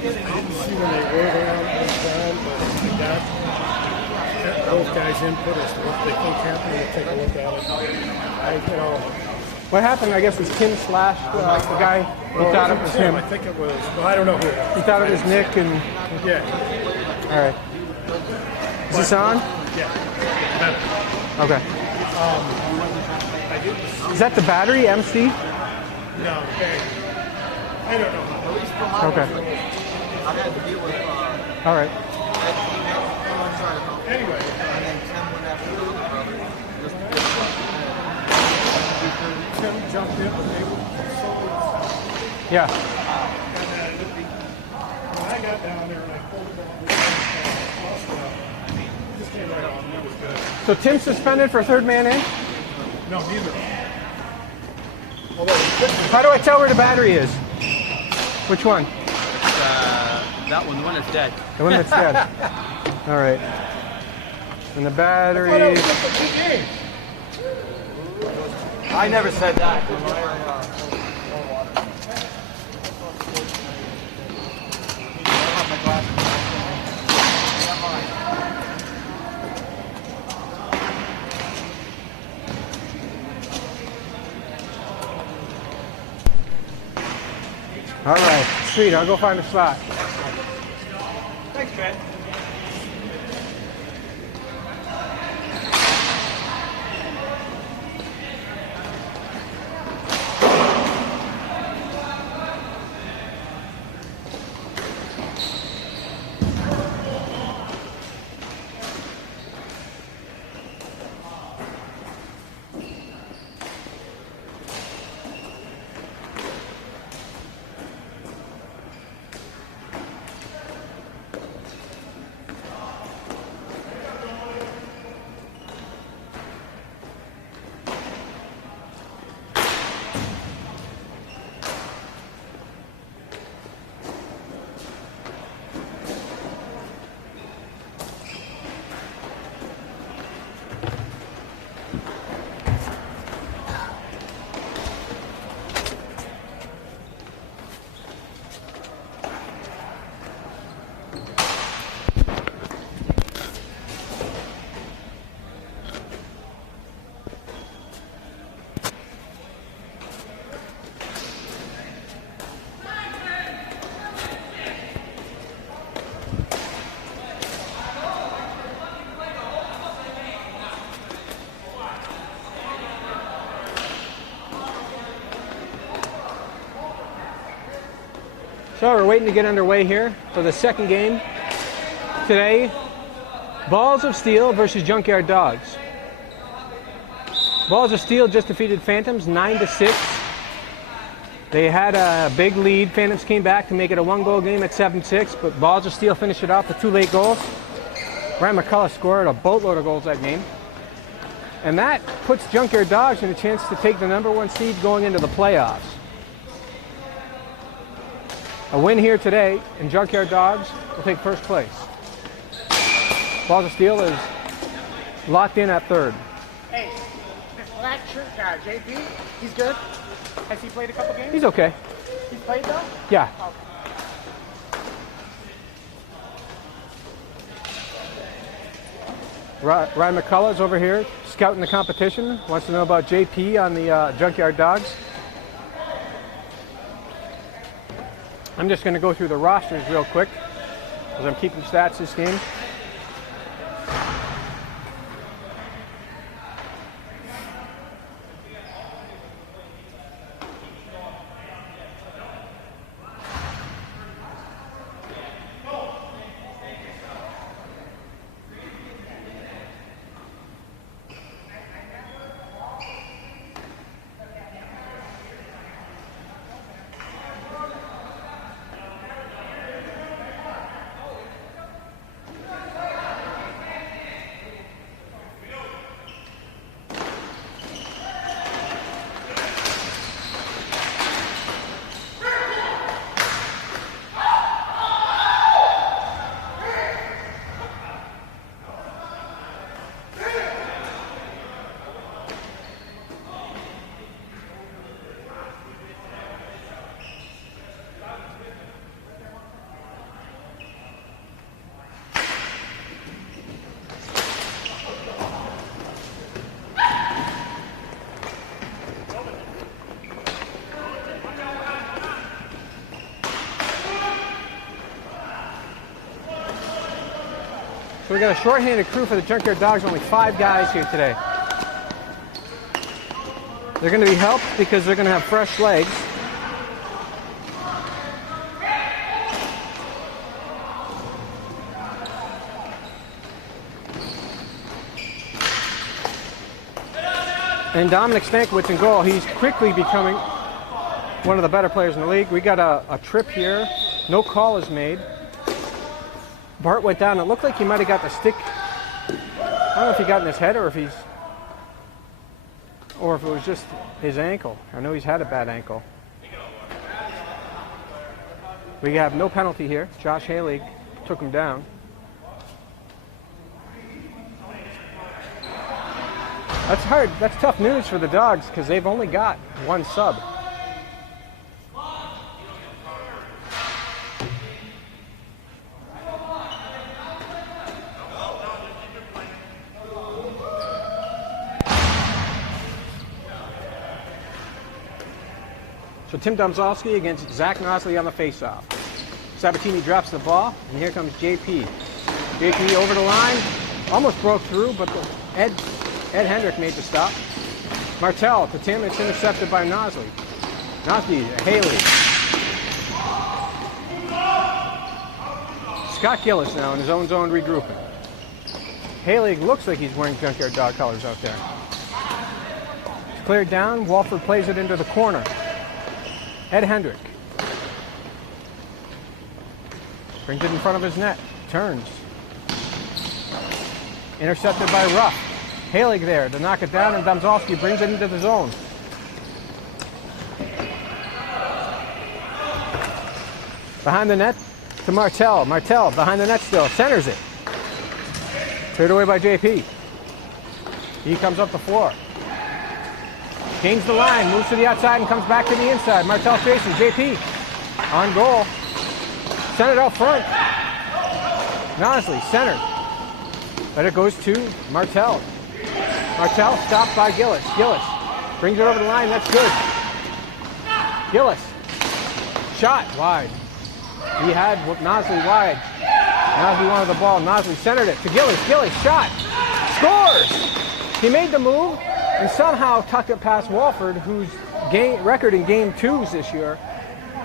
See when they wave around the ground, but I got those guys' input as to what they think happened. We'll take a look at it. What happened, I guess, was Tim slashed the guy. He thought it was him. I think it was. Well, I don't know who it was. He thought it was Nick and... Yeah. All right. Is this on? Yeah. Okay. Is that the battery, MC? No. Okay. I don't know. At least from my Okay. I had to deal with All right. that female on one side of the Anyway. and then Tim went after the other brother. Just to get Tim jumped in, but they were so... Yeah. When I got down there and I pulled it on, it just came right off. It was good. So Tim's suspended for third man in? No, neither. How do I tell where the battery is? Which one? That one, the one that's dead. The one that's dead. All right. And the battery... I never said that. All right. Sweet. I'll go find a slot. Thanks, man. So we're waiting to get underway here for the second game today. Balls of Steel versus Junkyard Dogs. Balls of Steel just defeated Phantoms 9-6. They had a big lead. Phantoms came back to make it a one-goal game at 7-6, but Balls of Steel finished it off with 2 late goals. Ryan McCullough scored a boatload of goals that game. And that puts Junkyard Dogs in a chance to take the #1 seed going into the playoffs. A win here today, and Junkyard Dogs will take first place. Balls of Steel is locked in at third. Hey, this black shirt guy, JP, he's good? Has he played a couple games? He's okay. He's played though? Yeah. Oh. Ryan McCullough's over here scouting the competition. Wants to know about JP on the Junkyard Dogs. I'm just going to go through the rosters real quick as I'm keeping stats this game. So we got a shorthanded crew for the Junkyard Dogs, only 5 guys here today. They're going to be helped because they're going to have fresh legs. And Dominic Stankiewicz in goal. He's quickly becoming one of the better players in the league. We got a trip here. No call is made. Bart went down. It looked like he might have got the stick. I don't know if he got in his head or if it was just his ankle. I know he's had a bad ankle. We have no penalty here. Josh Haley took him down. That's hard. That's tough news for the Dogs because they've only got 1 sub. So Tim Domzowski against Zach Nosley on the faceoff. Sabatini drops the ball, and here comes JP. JP over the line, almost broke through, but Ed Hendrick made the stop. Martell to Tim, it's intercepted by Nosley. Nosley, Haley. Scott Gillis now in his own zone regrouping. Haley looks like he's wearing Junkyard Dog colors out there. It's cleared down, Walford plays it into the corner. Ed Hendrick. Brings it in front of his net. Turns. Intercepted by Ruff. Halig there to knock it down, and Domzowski brings it into the zone. Behind the net to Martell. Martell behind the net still. Centers it. Cleared away by JP. He comes up the floor. Gains the line, moves to the outside and comes back to the inside. Martell chasing. JP on goal. Sent it out front. Nosley centered. But it goes to Martell. Martell stopped by Gillis. Gillis brings it over the line. That's good. Gillis. Shot wide. He had Nosley wide. Nosley wanted the ball. Nosley centered it to Gillis. Gillis shot. Scores! He made the move and somehow tucked it past Walford, whose record in game 2s this year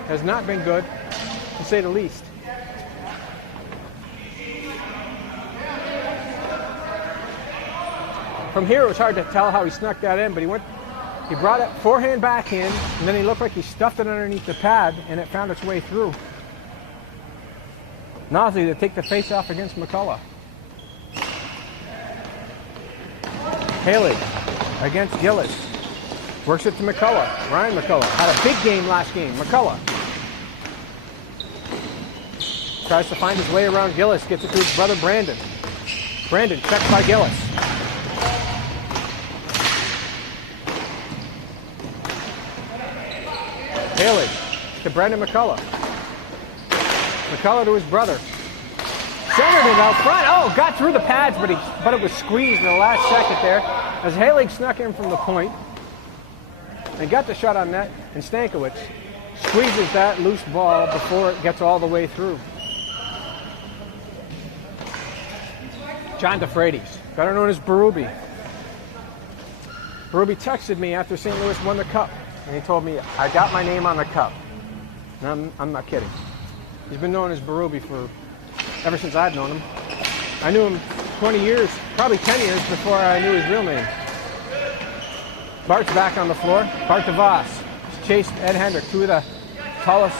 has not been good, to say the least. From here, it was hard to tell how he snuck that in, but he brought it forehand backhand, and then he looked like he stuffed it underneath the pad, and it found its way through. Nosley to take the face off against McCullough. Haley against Gillis. Works it to McCullough. Ryan McCullough had a big game last game. McCullough tries to find his way around Gillis. Gets it to his brother Brandon. Brandon checked by Gillis. Haley to Brandon McCullough. McCullough to his brother. Centered it out front. Oh, got through the pads, but it was squeezed in the last second there as Haley snuck in from the point and got the shot on net, and Stankiewicz squeezes that loose ball before it gets all the way through. John DeFreitas, better known as Berube. Berube texted me after St. Louis won the cup, and he told me, I got my name on the cup. And I'm not kidding. He's been known as Berube ever since I've known him. I knew him 20 years, probably 10 years before I knew his real name. Bart's back on the floor. Bart DeVos chased Ed Hendrick, 2 of the tallest,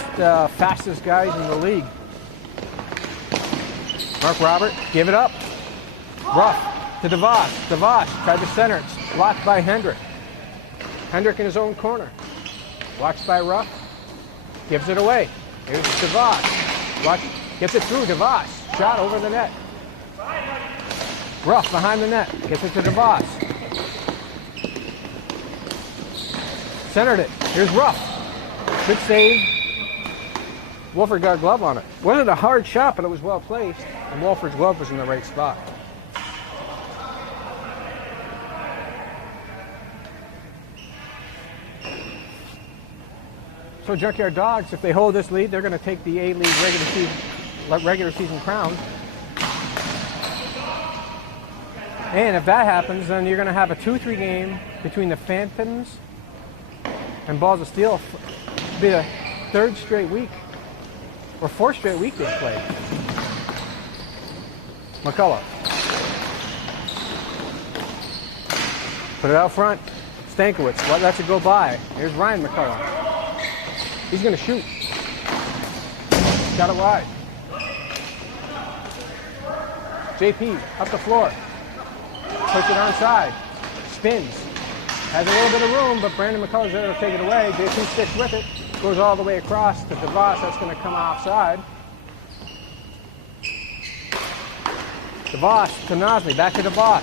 fastest guys in the league. Mark Robert, give it up. Ruff to DeVos. DeVos tried to center it. Blocked by Hendrick. Hendrick in his own corner. Watched by Ruff. Gives it away. Here's DeVos. Gets it through DeVos. Shot over the net. Ruff behind the net. Gets it to DeVos. Centered it. Here's Ruff. Good save. Wolford got a glove on it. Wasn't a hard shot, but it was well placed. And Wolford's glove was in the right spot. So Junkyard Dogs, if they hold this lead, they're going to take the A-League regular season crown. And if that happens, then you're going to have a 2-3 game between the Phantoms and Balls of Steel. It'll be the 3rd straight week, or 4th straight week they've played. McCullough. Put it out front. Stankiewicz lets it go by. Here's Ryan McCullough. He's going to shoot. Got it wide. JP up the floor. Push it onside. Spins. Has a little bit of room, but Brandon McCullough's there to take it away. JP sticks with it. Goes all the way across to DeVos. That's going to come offside. DeVos to Nosley. Back to DeVos.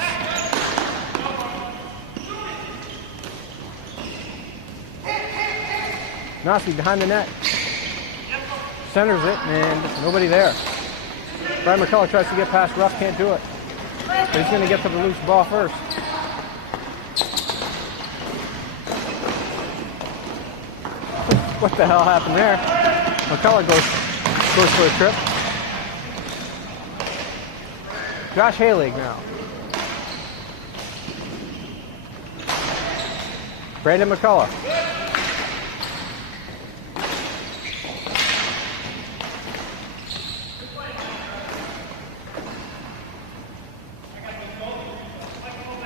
Nosley behind the net. Centers it, and nobody there. Brian McCullough tries to get past Ruff, can't do it. But he's going to get to the loose ball first. What the hell happened there? McCullough goes for a trip. Josh Halig now. Brandon McCullough.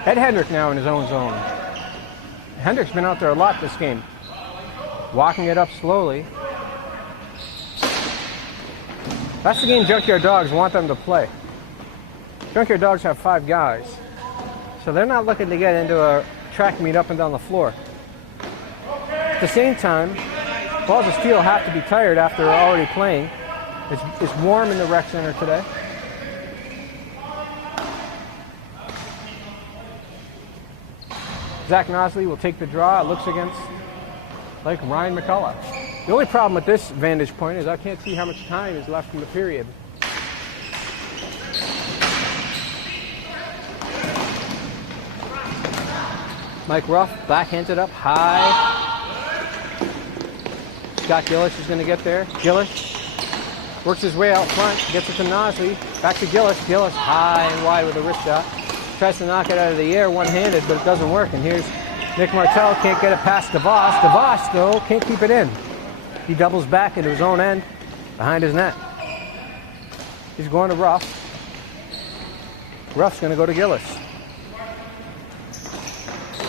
Ed Hendrick now in his own zone. Hendrick's been out there a lot this game. Walking it up slowly. That's the game Junkyard Dogs want them to play. Junkyard Dogs have 5 guys. So they're not looking to get into a track meet up and down the floor. At the same time, Balls of Steel have to be tired after already playing. It's warm in the rec center today. Zach Nosley will take the draw. It looks against like Ryan McCullough. The only problem with this vantage point is I can't see how much time is left in the period. Mike Ruff backhands it up high. Scott Gillis is going to get there. Gillis works his way out front, gets it to Nosley. Back to Gillis. Gillis high and wide with a wrist shot. Tries to knock it out of the air one-handed, but it doesn't work. And here's Nick Martell, can't get it past DeVos. DeVos, though, can't keep it in. He doubles back into his own end, behind his net. He's going to Ruff. Ruff's going to go to Gillis.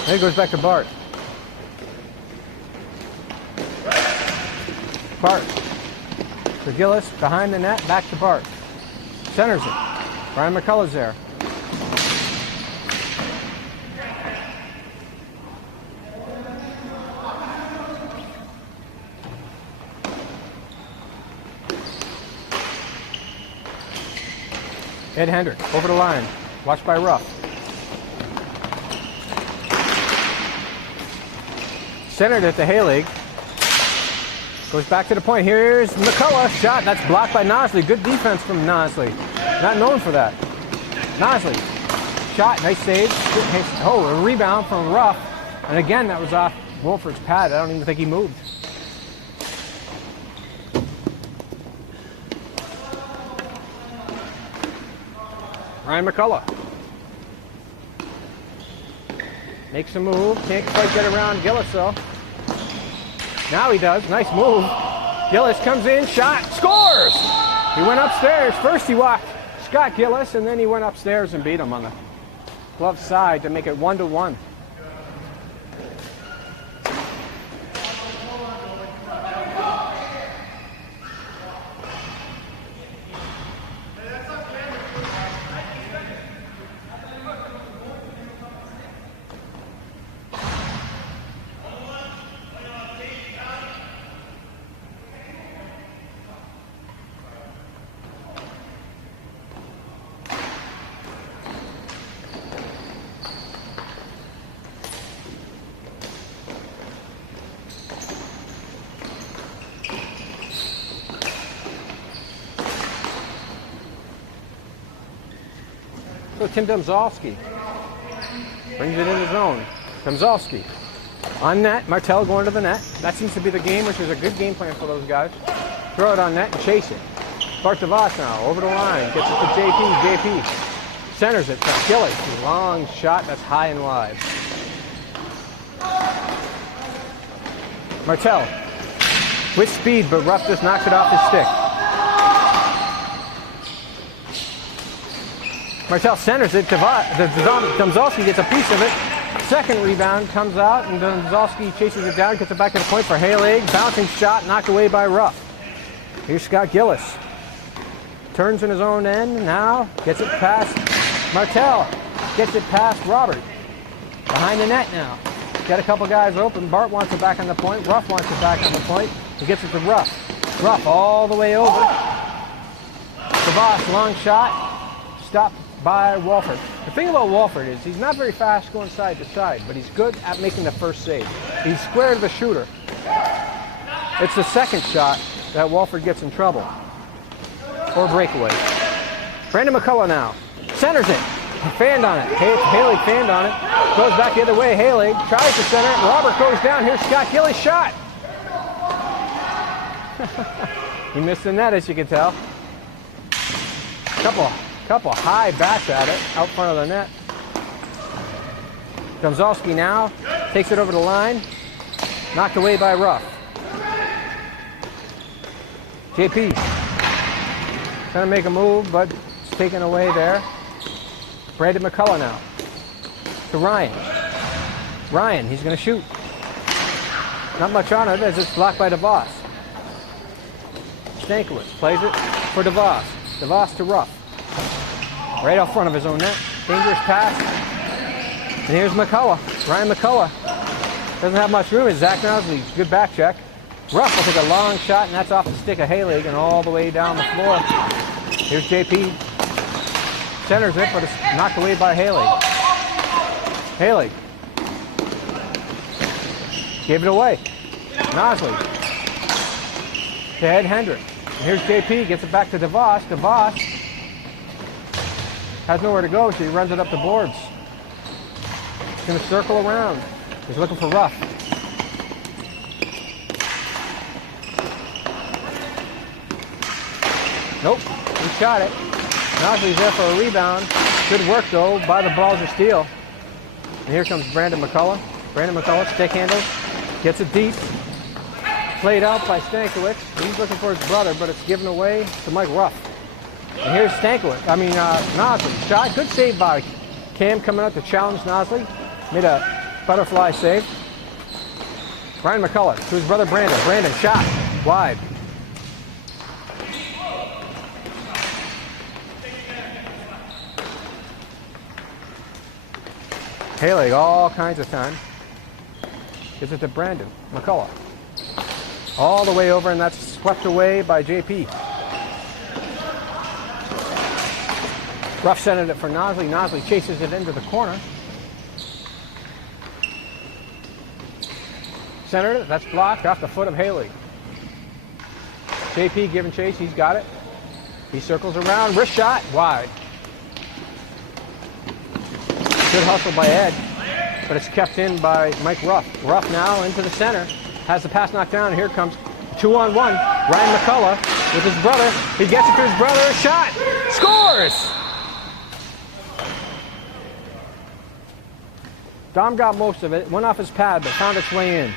Then he goes back to Bart. Bart. To Gillis, behind the net, back to Bart. Centers it. Brian McCullough's there. Ed Hendrick, over the line. Watched by Ruff. Centered it to Halig. Goes back to the point. Here's McCullough. Shot. That's blocked by Nosley. Good defense from Nosley. Not known for that. Nosley. Shot. Nice save. Oh, a rebound from Ruff. And again, that was off Wolford's pad. I don't even think he moved. Ryan McCullough makes a move. Can't quite get around Gillis though. Now he does. Nice move. Gillis comes in, shot, scores! He went upstairs. First he walked Scott Gillis, and then he went upstairs and beat him on the glove side to make it 1-1. So Tim Domzalski brings it in the zone. Domzalski on net. Martell going to the net. That seems to be the game, which is a good game plan for those guys. Throw it on net and chase it. Bart DeVos now over the line. Gets it to JP. JP Centers it for Gillis. Long shot, that's high and wide. Martell with speed, but Ruff just knocks it off his stick. Martell centers it. Domzalski gets a piece of it. Second rebound comes out, and Domzalski chases it down, gets it back to the point for Halig. Bouncing shot, knocked away by Ruff. Here's Scott Gillis. Turns in his own end, now gets it past Martell. Gets it past Robert. Behind the net now. Got a couple guys open. Bart wants it back on the point. Ruff wants it back on the point. He gets it to Ruff. Ruff all the way over. DeVos, long shot. Stopped by Walford. The thing about Walford is he's not very fast going side to side, but he's good at making the first save. He's square to the shooter. It's the second shot that Walford gets in trouble. Or breakaway. Brandon McCullough now. Centers it. Fanned on it. Halig fanned on it. Goes back the other way. Halig tries to center it. Robert goes down. Here's Scott Gillis' shot. He missed the net, as you can tell. Couple high bats at it out front of the net. Domzalski now takes it over the line. Knocked away by Ruff. JP trying to make a move, but it's taken away there. Brandon McCullough now to Ryan. Ryan, he's going to shoot. Not much on it as it's blocked by DeVos. Stankiewicz plays it for DeVos. DeVos to Ruff. Right out front of his own net. Dangerous pass. And here's McCullough. Ryan McCullough. Doesn't have much room. It's Zach Nosley. Good back check. Ruff will take a long shot, and that's off the stick of Halig and all the way down the floor. Here's JP. Centers it, but it's knocked away by Halig. Halig. Gave it away. Nosley. To Ed Hendrick. And here's JP. Gets it back to DeVos. DeVos has nowhere to go, so he runs it up the boards. He's going to circle around. He's looking for Ruff. Nope, he shot it. Nosley's there for a rebound. Good work, though, by the Balls of Steel. And here comes Brandon McCullough. Brandon McCullough, stick handle, gets it deep. Played out by Stankiewicz. He's looking for his brother, but it's given away to Mike Ruff. And here's Nosley. Shot, good save by Cam coming out to challenge Nosley. Made a butterfly save. Brian McCullough to his brother Brandon. Brandon shot, wide. Halig, all kinds of time. Gives it to Brandon McCullough. All the way over, and that's swept away by JP. Ruff centered it for Nosley. Nosley chases it into the corner. Centered it, that's blocked off the foot of Halig. JP giving chase, he's got it. He circles around, wrist shot, wide. Good hustle by Ed, but it's kept in by Mike Ruff. Ruff now into the center, has the pass knocked down. Here comes 2-on-1. Ryan McCullough with his brother. He gets it to his brother. Shot, scores! Dom got most of it. Went off his pad, but found its way in.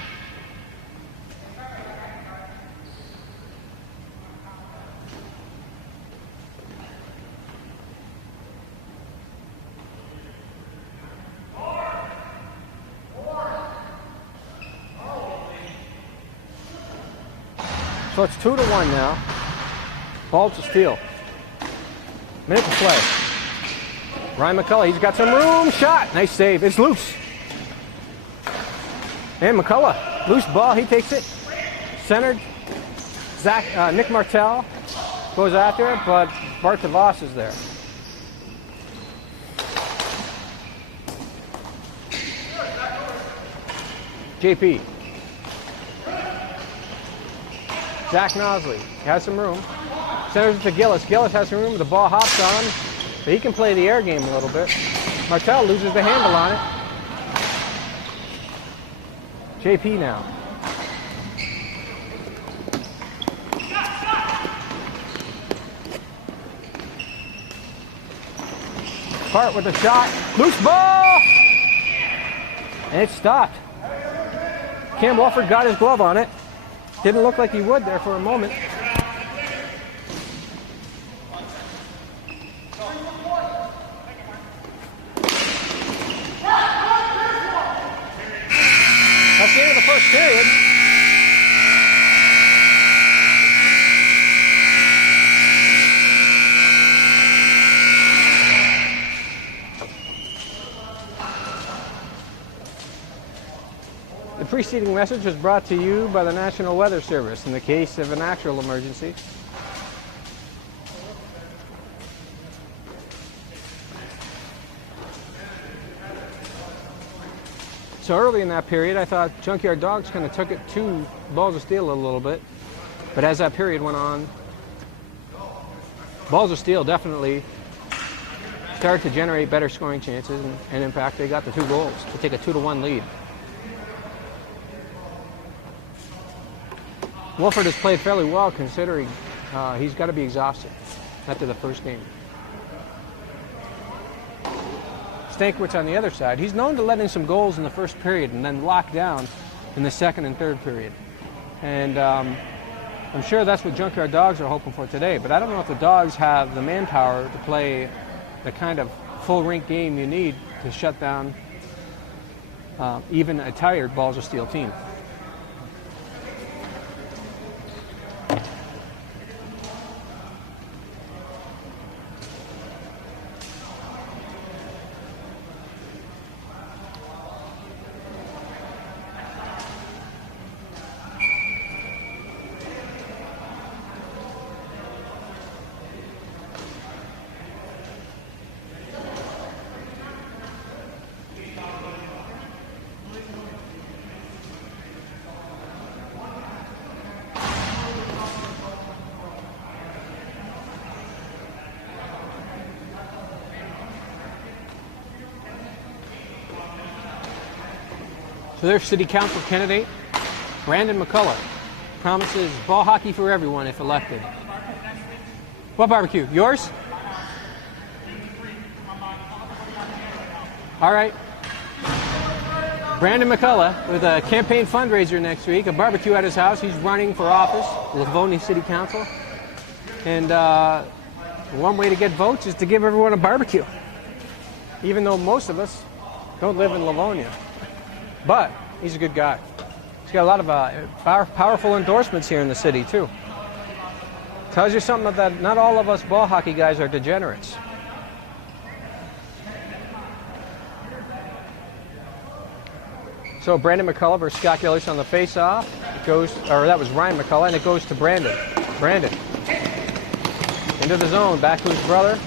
So it's 2-1 now. Ball to steal. Minute to play. Ryan McCullough, he's got some room. Shot. Nice save. It's loose. And McCullough, loose ball. He takes it. Centered. Nick Martell goes after it, but Bart DeVos is there. JP. Zach Nosley has some room. Centers it to Gillis. Gillis has some room. The ball hops on him. But he can play the air game a little bit. Martell loses the handle on it. JP now. Bart with a shot. Loose ball! And it stopped. Cam Wolford got his glove on it. Didn't look like he would there for a moment. That's the end of the first period. The preceding message was brought to you by the National Weather Service in the case of an actual emergency. So early in that period, I thought Junkyard Dogs kind of took it to Balls of Steel a little bit. But as that period went on, Balls of Steel definitely started to generate better scoring chances. And in fact, they got the 2 goals to take a 2-1 lead. Wolford has played fairly well considering he's got to be exhausted after the first game. Stankiewicz on the other side, he's known to let in some goals in the first period and then lock down in the second and third period. And I'm sure that's what Junkyard Dogs are hoping for today, but I don't know if the Dogs have the manpower to play the kind of full rink game you need to shut down even a tired Balls of Steel team. So their city council candidate, Brandon McCullough, promises ball hockey for everyone if elected. What barbecue? Yours? All right. Brandon McCullough with a campaign fundraiser next week, a barbecue at his house. He's running for office, Livonia City Council. And one way to get votes is to give everyone a barbecue, even though most of us don't live in Livonia. But he's a good guy. He's got a lot of powerful endorsements here in the city, too. Tells you something that not all of us ball hockey guys are degenerates. So Brandon McCullough versus Scott Gillis on the face-off. That was Ryan McCullough, and it goes to Brandon. Brandon into the zone, back to his brother.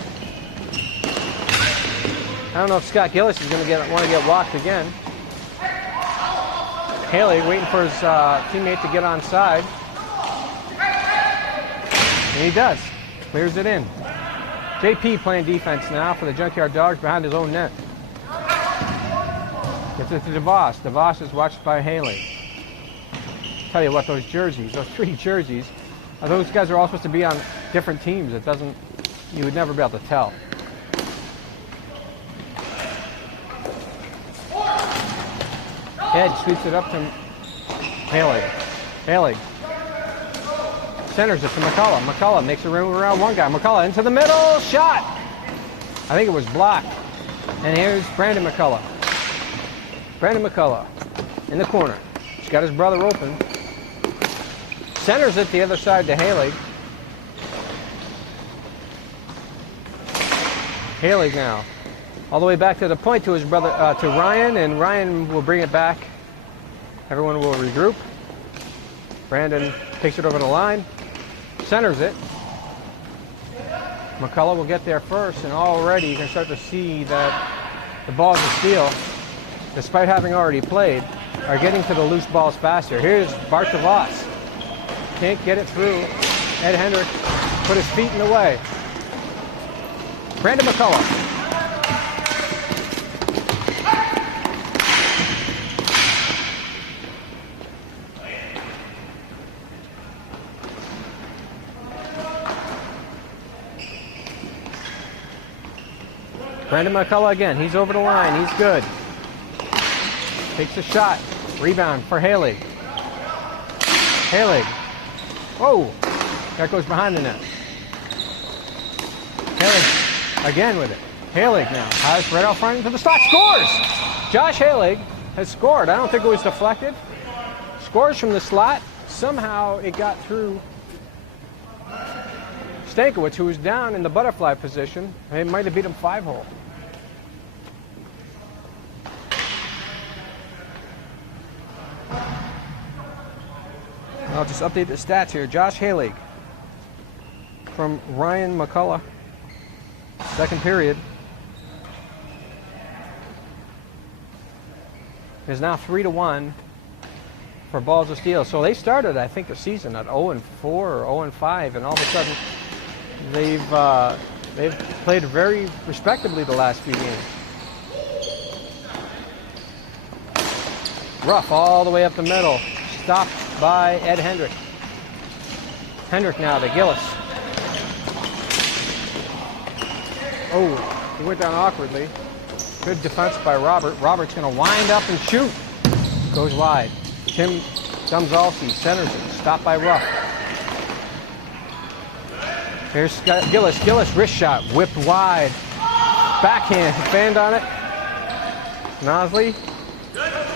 I don't know if Scott Gillis is going to want to get walked again. Haley waiting for his teammate to get onside. And he does. Clears it in. JP playing defense now for the Junkyard Dogs behind his own net. Gets it to DeVos. DeVos is watched by Haley. Tell you what, those jerseys, those 3 jerseys, those guys are all supposed to be on different teams. You would never be able to tell. Edge sweeps it up to Haley. Haley centers it to McCullough. McCullough makes a room around one guy. McCullough into the middle. Shot! I think it was blocked. And here's Brandon McCullough. Brandon McCullough in the corner. He's got his brother open. Centers it the other side to Haley. Haley now. All the way back to the point to his brother, to Ryan, and Ryan will bring it back. Everyone will regroup. Brandon takes it over the line, centers it. McCullough will get there first, and already you can start to see that the Balls of Steel, despite having already played, are getting to the loose balls faster. Here's Bart DeVos. Can't get it through. Ed Hendrick put his feet in the way. Brandon McCullough. Brandon McCullough again. He's over the line. He's good. Takes a shot. Rebound for Halig. Halig. Whoa. That goes behind the net. Halig again with it. Halig now has right out front into the slot. Scores! Josh Halig has scored. I don't think it was deflected. Scores from the slot. Somehow it got through Stankiewicz, who was down in the butterfly position. It might have beat him 5-hole. I'll just update the stats here. Josh Halig from Ryan McCullough. Second period is now 3-1 for Balls of Steel. So they started, I think, the season at 0-4 or 0-5, and all of a sudden they've played very respectably the last few games. Rough all the way up the middle, stopped by Ed Hendrick. Hendrick now to Gillis. Oh, he went down awkwardly. Good defense by Robert. Robert's going to wind up and shoot. Goes wide. Tim Domzalski centers it. Stopped by Ruff. Here's Gillis. Gillis, wrist shot. Whipped wide. Backhand. Fanned on it. Nosley.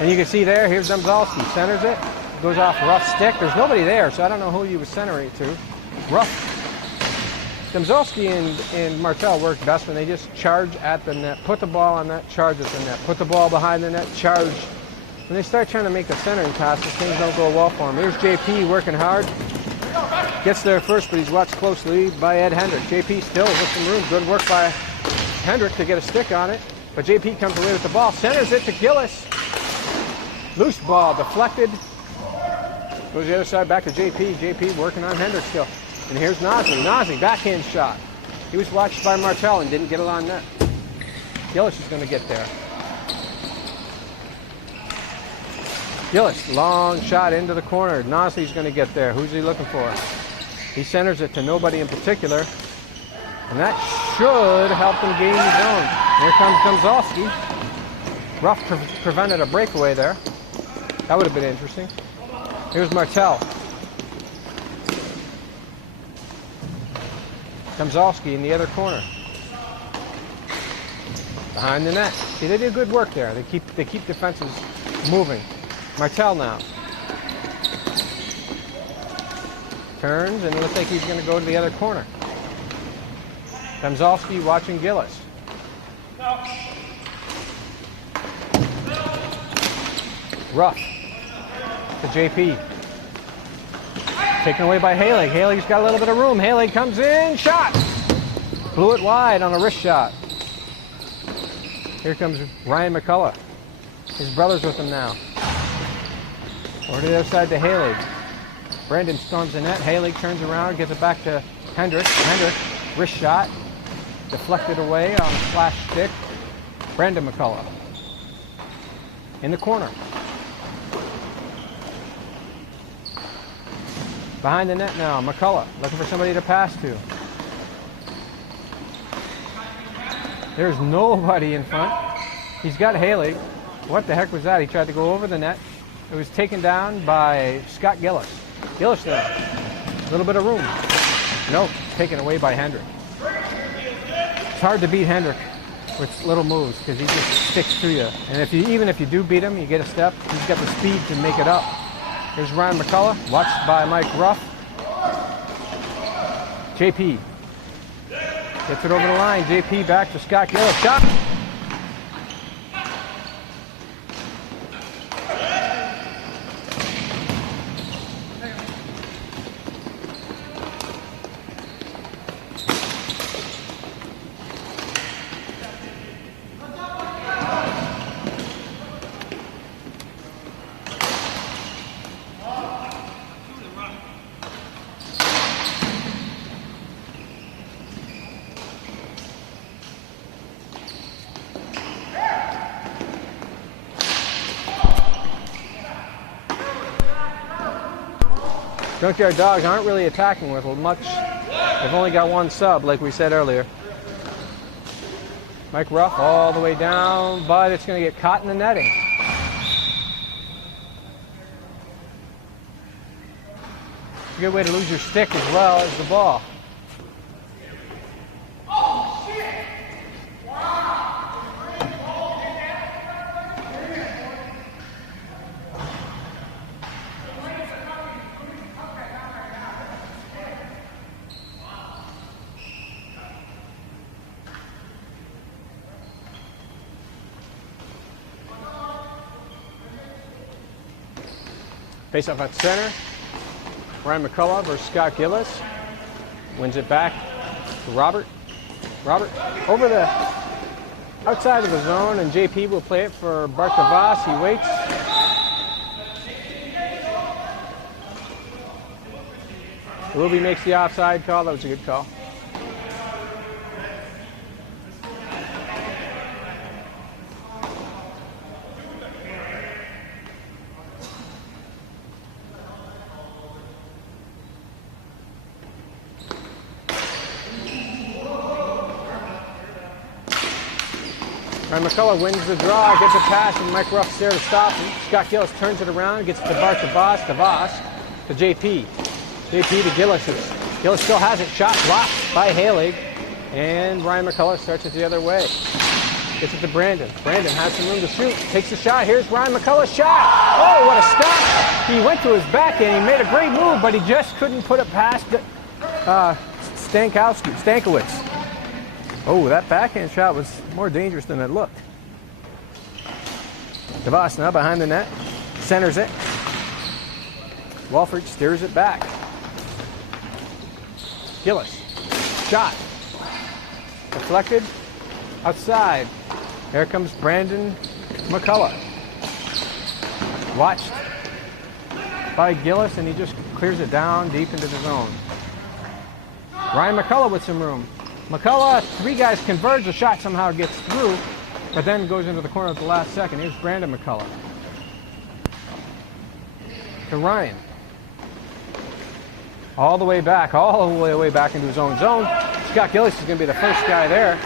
And you can see there, here's Domzalski. Centers it. Goes off Ruff's stick. There's nobody there, so I don't know who he was centering it to. Ruff. Domzalski and Martel work best when they just charge at the net. Put the ball on net, charge at the net. Put the ball behind the net, charge. When they start trying to make the centering passes, things don't go well for him. Here's JP working hard. Gets there first, but he's watched closely by Ed Hendrick. JP still with some room. Good work by Hendrick to get a stick on it. But JP comes away with the ball. Centers it to Gillis. Loose ball, deflected. Goes the other side back to JP. JP working on Hendrick still. And here's Nosley. Nosley, backhand shot. He was watched by Martel and didn't get it on net. Gillis is going to get there. Gillis, long shot into the corner. Nosley's going to get there. Who's he looking for? He centers it to nobody in particular. And that should help them gain the zone. Here comes Domzalski. Ruff prevented a breakaway there. That would have been interesting. Here's Martel. Domzalski in the other corner. Behind the net. See, they did good work there. They keep defenses moving. Martel now. Turns, and it looks like he's going to go to the other corner. Domzalski watching Gillis. Ruff to JP. Taken away by Halig. Halig's got a little bit of room. Halig comes in, shot. Blew it wide on a wrist shot. Here comes Ryan McCullough. His brother's with him now. Over to the other side to Halig. Brandon storms the net. Halig turns around, gives it back to Hendrick. Hendrick, wrist shot. Deflected away on a flash stick. Brandon McCullough. In the corner. Behind the net now, McCullough looking for somebody to pass to. There's nobody in front. He's got Halig. What the heck was that? He tried to go over the net. It was taken down by Scott Gillis. Gillis there. A little bit of room. Nope, taken away by Hendrick. It's hard to beat Hendrick with little moves because he just sticks to you. And even if you do beat him, you get a step. He's got the speed to make it up. Here's Ryan McCullough, watched by Mike Ruff. JP gets it over the line. JP back to Scott Gillis. Shot. Junkyard Dogs aren't really attacking with much. They've only got one sub, like we said earlier. Mike Ruff all the way down, but it's going to get caught in the netting. It's a good way to lose your stick as well as the ball. Face off at center. Ryan McCullough versus Scott Gillis. Wins it back to Robert. Robert over the outside of the zone, and JP will play it for Bart DeVos. He waits. Ruby makes the offside call. That was a good call. Ryan McCullough wins the draw, gets a pass, and Mike Ruff's there to stop him. Scott Gillis turns it around, gets it to Bart DeVos, DeVos to JP. JP to Gillis. Gillis still has it, shot blocked by Halig, and Ryan McCullough starts it the other way. Gets it to Brandon. Brandon has some room to shoot, takes the shot. Here's Ryan McCullough's shot. Oh, what a stop. He went to his backhand, he made a great move, but he just couldn't put it past Stankiewicz. Oh, that backhand shot was more dangerous than it looked. DeVos now behind the net, centers it. Walford steers it back. Gillis, shot. Deflected, outside. Here comes Brandon McCullough. Watched by Gillis, and he just clears it down deep into the zone. Ryan McCullough with some room. McCullough, three guys converge, the shot somehow gets through, but then goes into the corner at the last second. Here's Brandon McCullough. To Ryan. All the way back into his own zone. Scott Gillis is going to be the first guy there.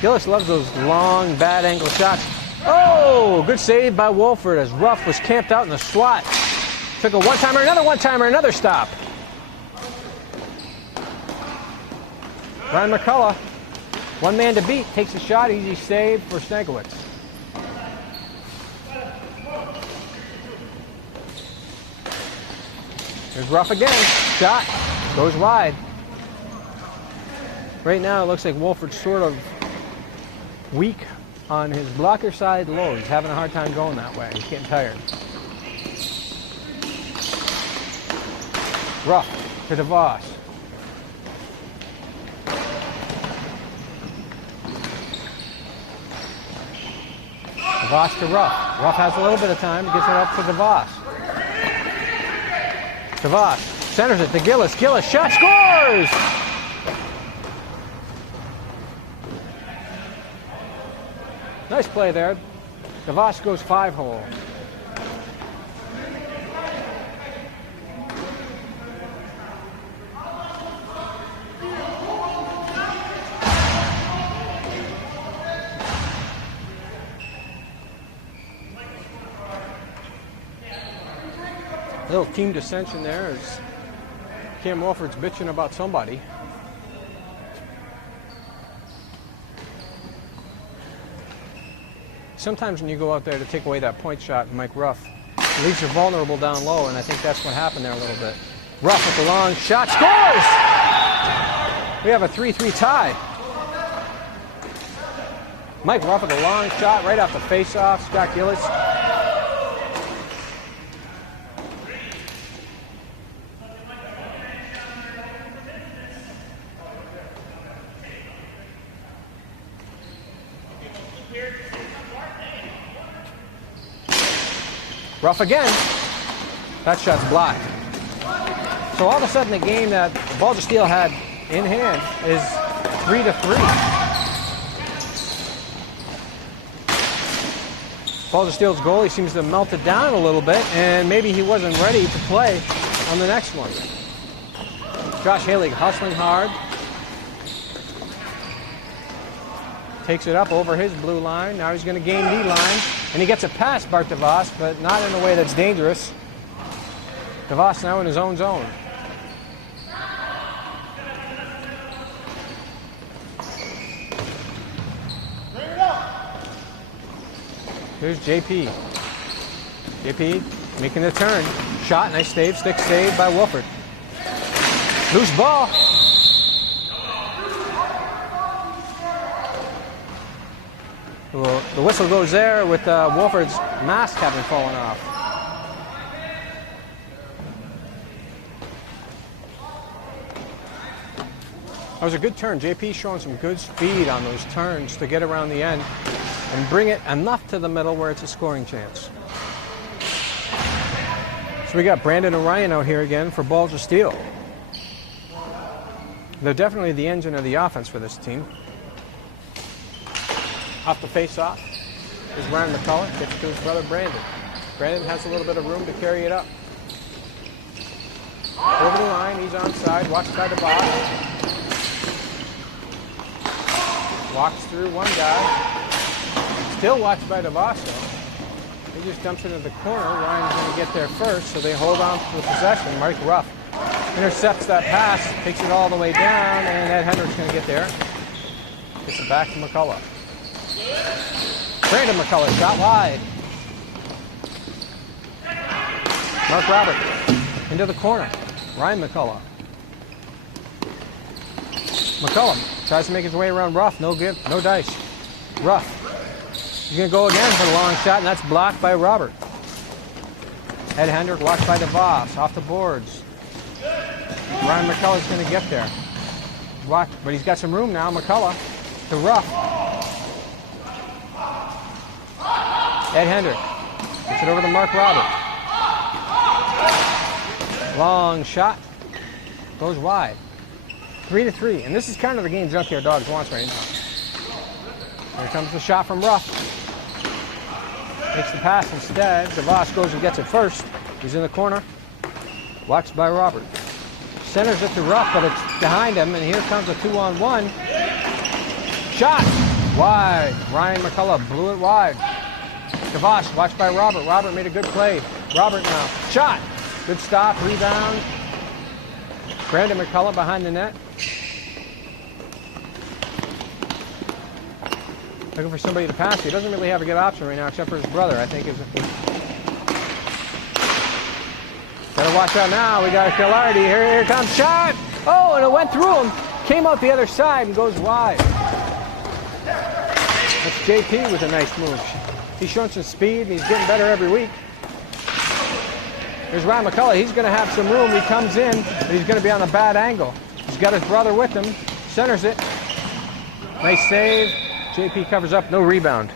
Gillis loves those long, bad angle shots. Oh, good save by Wolford as Ruff was camped out in the slot. Took a one-timer, another stop. Ryan McCullough, one man to beat, takes a shot, easy save for Stankiewicz. There's Ruff again, shot, goes wide. Right now it looks like Wolford's sort of weak on his blocker side low. He's having a hard time going that way. He's getting tired. Ruff to DeVos. DeVos to Ruff. Ruff has a little bit of time, gets it up to DeVos. DeVos centers it to Gillis. Gillis, shot, scores! Nice play there. DeVos goes 5-hole. Little team dissension there as Cam Wolford's bitching about somebody. Sometimes when you go out there to take away that point shot, Mike Ruff, it leaves you vulnerable down low, and I think that's what happened there a little bit. Ruff with the long shot, scores! We have a 3-3 tie. Mike Ruff with a long shot right off the face-off. Scott Gillis. Ruff again. That shot's blocked. So all of a sudden the game that Balger Steel had in hand is 3-3. Balger Steel's goalie seems to have melted down a little bit, and maybe he wasn't ready to play on the next one. Josh Haley hustling hard. Takes it up over his blue line. Now he's going to gain D line. And he gets a pass, Bart DeVos, but not in a way that's dangerous. DeVos now in his own zone. Here's JP. JP making the turn. Shot, nice save, stick save by Wolford. Loose ball. Well, the whistle goes there with Wolford's mask having fallen off. That was a good turn. JP showing some good speed on those turns to get around the end and bring it enough to the middle where it's a scoring chance. So we got Brandon and Ryan out here again for balls of steel. They're definitely the engine of the offense for this team. Off the face-off is Ryan McCullough. Gets to his brother Brandon. Brandon has a little bit of room to carry it up. Over the line, he's onside, watched by the box. Walks through one guy. Still watched by DeVasso. He just dumps it into the corner. Ryan's going to get there first, so they hold on to the possession. Mike Ruff intercepts that pass, takes it all the way down, and Ed Hendrick's going to get there. Gets it back to McCullough. Brandon McCullough shot wide. Mark Robert into the corner. Ryan McCullough. McCullough tries to make his way around Ruff. No good. No dice. Ruff. He's going to go again for the long shot, and that's blocked by Robert. Ed Hendrick watched by DeVos. Off the boards. Ryan McCullough's going to get there. Watch, but he's got some room now. McCullough to Ruff. Ed Hendrick gets it over to Mark Robert. Long shot. Goes wide. 3-3. And this is kind of the game Junkyard Dogs wants right now. Here comes the shot from Ruff. Makes the pass instead. DeVos goes and gets it first. He's in the corner. Watched by Robert. Centers it to Ruff, but it's behind him. And here comes a 2-on-1. Shot. Wide. Ryan McCullough blew it wide. DeVos watched by Robert. Robert made a good play. Robert now. Shot. Good stop. Rebound. Brandon McCullough behind the net. Looking for somebody to pass. He doesn't really have a good option right now except for his brother, I think. Better watch out now. We got Killardy. Here comes shot. Oh, and it went through him. Came out the other side and goes wide. That's JP with a nice move. He's showing some speed and he's getting better every week. Here's Ryan McCullough. He's going to have some room. He comes in, but he's going to be on a bad angle. He's got his brother with him. Centers it. Nice save. JP covers up. No rebound.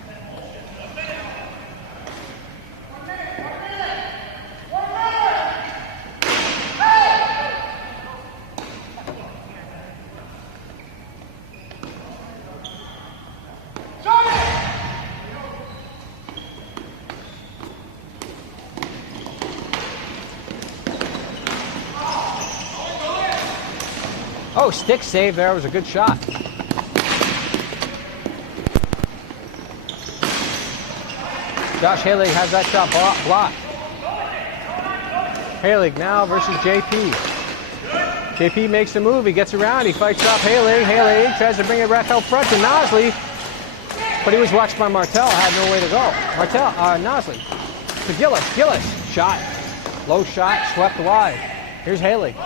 Oh, stick save there. Was a good shot. Josh Haley has that shot blocked. Haley now versus JP. JP makes the move. He gets around. He fights off Haley. Haley tries to bring it back out front to Nosley. But he was watched by Martell. Had no way to go. Nosley to Gillis. Gillis. Shot. Low shot. Swept wide. Here's Haley.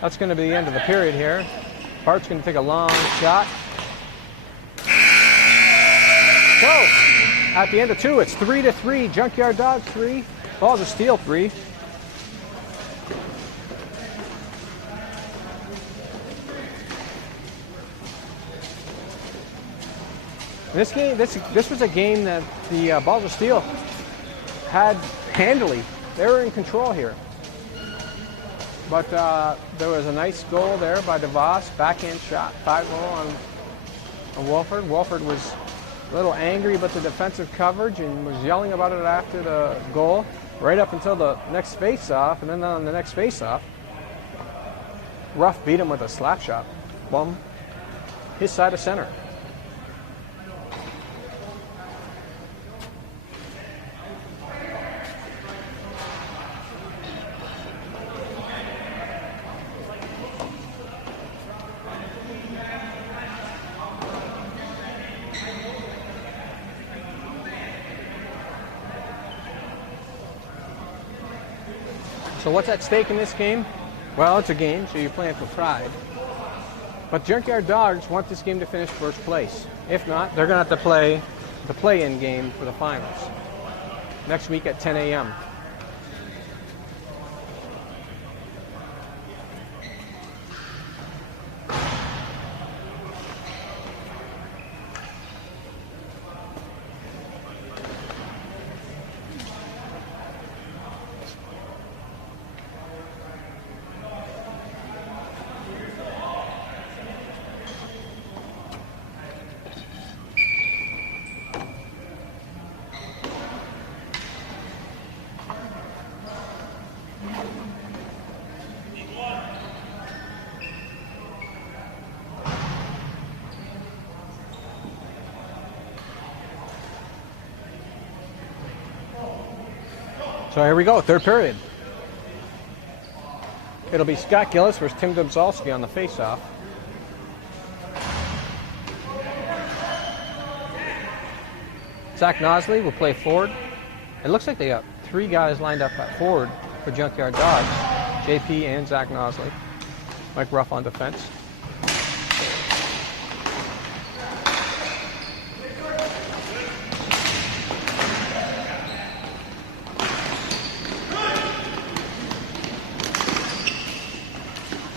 That's going to be the end of the period here. Bart's going to take a long shot. So, at the end of two, it's 3-3. Junkyard Dogs 3. Balls of Steel 3. This game, this was a game that the Balls of Steel had handily. They were in control here. But there was a nice goal there by DeVos, backhand shot, 5-0 on Wolford. Wolford was a little angry about the defensive coverage and was yelling about it after the goal, right up until the next face-off. And then on the next face-off, Ruff beat him with a slap shot. Boom. His side of center. So what's at stake in this game? Well, it's a game, so you're playing for pride. But Junkyard Dogs want this game to finish first place. If not, they're going to have to play the play-in game for the finals next week at 10 a.m. So here we go, third period. It'll be Scott Gillis versus Tim Domzalski on the face-off. Zach Nosley will play forward. It looks like they got 3 guys lined up at forward for Junkyard Dogs. JP and Zach Nosley. Mike Ruff on defense.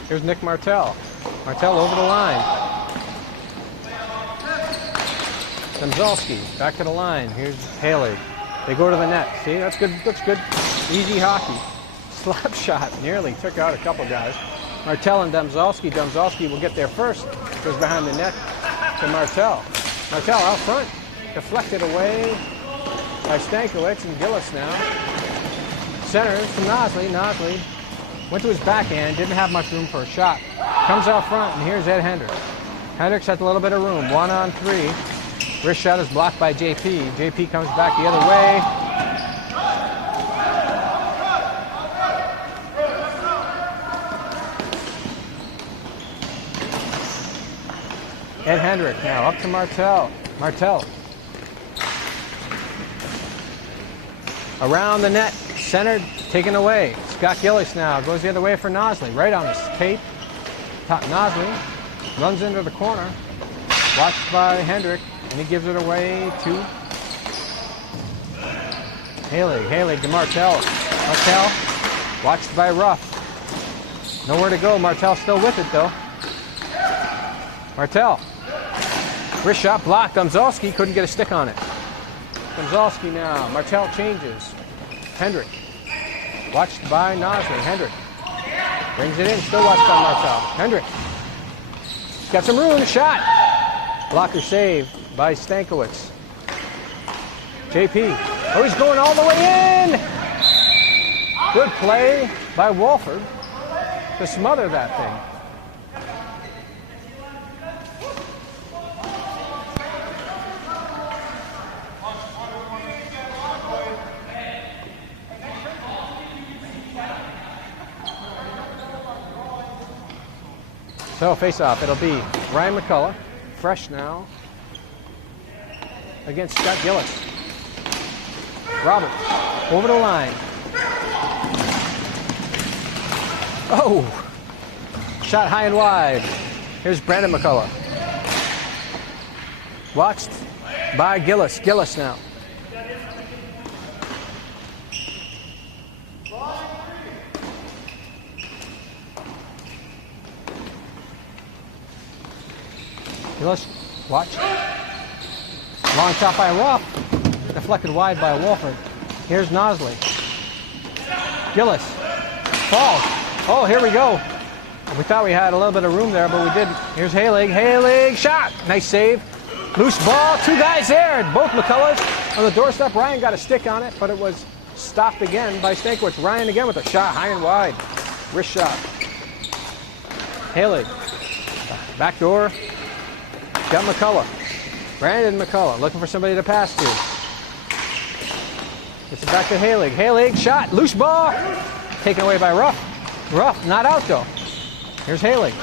Here's Nick Martell. Martell over the line. Domzalski back to the line. Here's Haley. They go to the net. See, that's good. That's good. Easy hockey. Slap shot. Nearly took out a couple guys. Martell and Domzalski. Domzalski will get there first. Goes behind the net to Martell. Martell out front. Deflected away by Stankiewicz and Gillis now. Centers to Nosley. Nosley went to his backhand, didn't have much room for a shot. Comes out front, and here's Ed Hendricks. Hendricks has a little bit of room, 1-on-3. Wrist shot is blocked by JP. JP comes back the other way. Ed Hendricks now up to Martell. Martell. Around the net, centered, taken away. Scott Gillis now goes the other way for Nosley. Right on his tape. Top Nosley runs into the corner. Watched by Hendrick, and he gives it away to Haley. Haley to Martell. Martell watched by Ruff. Nowhere to go. Martell still with it though. Martell. Wrist shot blocked. Domzalski couldn't get a stick on it. Domzalski now. Martell changes. Hendrick. Watched by Nosley. Hendrick brings it in. Still watched by Martell. Hendrick. Got some room. Shot. Blocker save by Stankiewicz. JP. Oh, he's going all the way in. Good play by Wolford to smother that thing. So face-off, it'll be Ryan McCullough, fresh now, against Scott Gillis. Roberts, over the line. Oh! Shot high and wide. Here's Brandon McCullough. Watched by Gillis. Gillis now. Gillis, watch. Long shot by Ruff. Deflected wide by Wolford. Here's Nosley. Gillis. Falls. Oh, here we go. We thought we had a little bit of room there, but we didn't. Here's Halig. Halig shot. Nice save Loose ball, 2 guys there, both McCulloughs on the doorstep. Ryan got a stick on it, but it was stopped again by Stankiewicz. Ryan again with a shot, high and wide. Wrist shot. Haley, back door. Got McCullough. Brandon McCullough looking for somebody to pass to. Gets it back to Halig. Halig, shot, loose ball. Taken away by Ruff. Ruff, not out though. Here's Halig.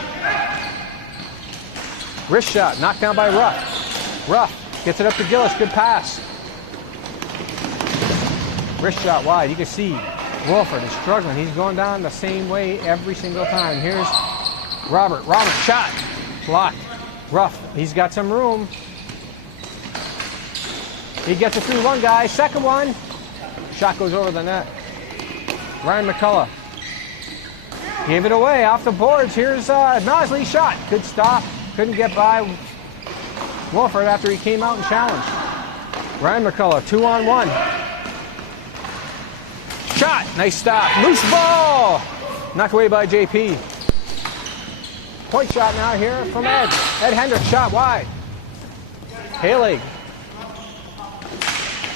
Wrist shot, knocked down by Ruff. Ruff gets it up to Gillis, good pass. Wrist shot wide, you can see Wolford is struggling. He's going down the same way every single time. Here's Robert. Robert, shot, blocked. Ruff, he's got some room. He gets it through one guy, second one. Shot goes over the net. Ryan McCullough gave it away off the boards. Here's Nosley, shot. Good stop. Couldn't get by Wolford after he came out and challenged. Ryan McCullough, 2-on-1. Shot, nice stop. Loose ball. Knocked away by JP. Point shot now here from Ed. Ed Hendricks, shot wide. Halig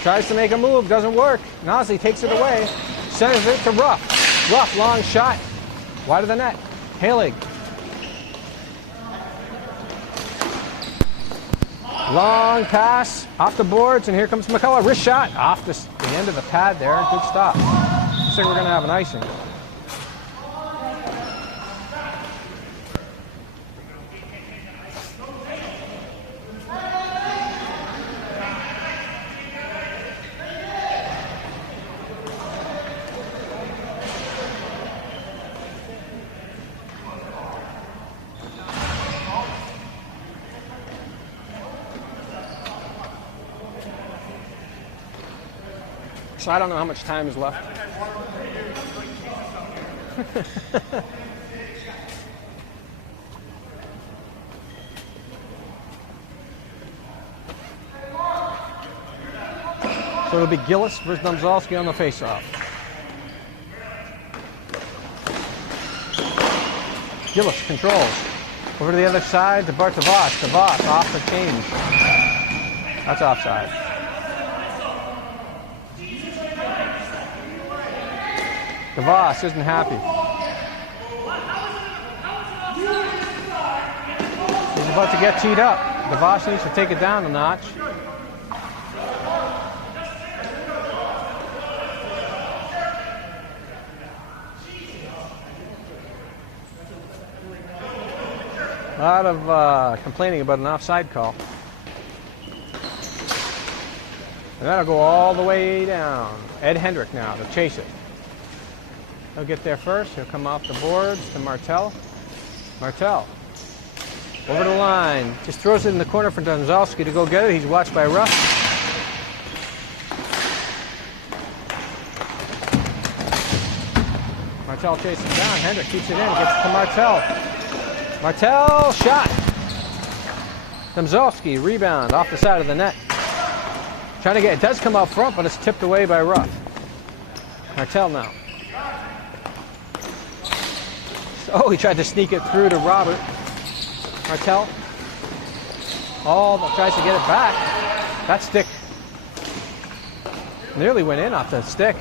tries to make a move, doesn't work. Nosley takes it away, centers it to Ruff. Ruff, long shot, wide of the net. Halig. Long pass, off the boards, and here comes McCullough. Wrist shot, off the end of the pad there. Good stop. Looks like we're going to have an icing. So I don't know how much time is left. So it'll be Gillis versus Domzalski on the face-off. Gillis controls. Over to the other side to Bart DeVos. DeVos off the change. That's offside. DeVos isn't happy. He's about to get teed up. DeVos needs to take it down a notch. A lot of complaining about an offside call. And that'll go all the way down. Ed Hendrick now to chase it. He'll get there first. He'll come off the boards to Martell. Martell over the line. Just throws it in the corner for Domzalski to go get it. He's watched by Ruff. Martell chases down. Hendrick keeps it in. Gets it to Martell. Martell shot. Domzalski rebound off the side of the net. Trying to get it. Does come out front, but it's tipped away by Ruff. Martell now. Oh, he tried to sneak it through to Robert. Martell. Oh, tries to get it back. That stick nearly went in off the stick.